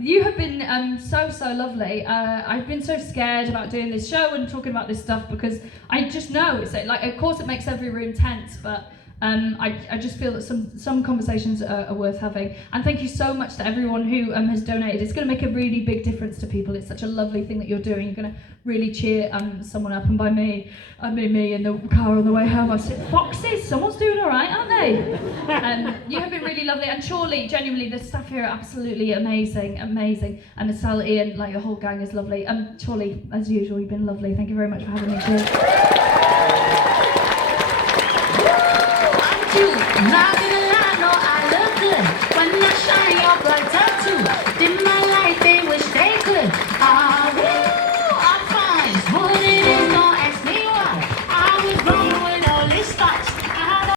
You have been so lovely. I've been so scared about doing this show and talking about this stuff because I just know it's like, of course, it makes every room tense, but. I just feel that some conversations are worth having, and thank you so much to everyone who has donated. It's going to make a really big difference to people. It's such a lovely thing that you're doing. You're going to really cheer someone up, and by me, I mean me in the car on the way home. I've said, foxes, someone's doing all right, aren't they? You have been really lovely, and surely, genuinely, the staff here are absolutely amazing, and Sal, Ian, like the whole gang is lovely. Surely, as usual, you've been lovely. Thank you very much for having me. Cheers. Now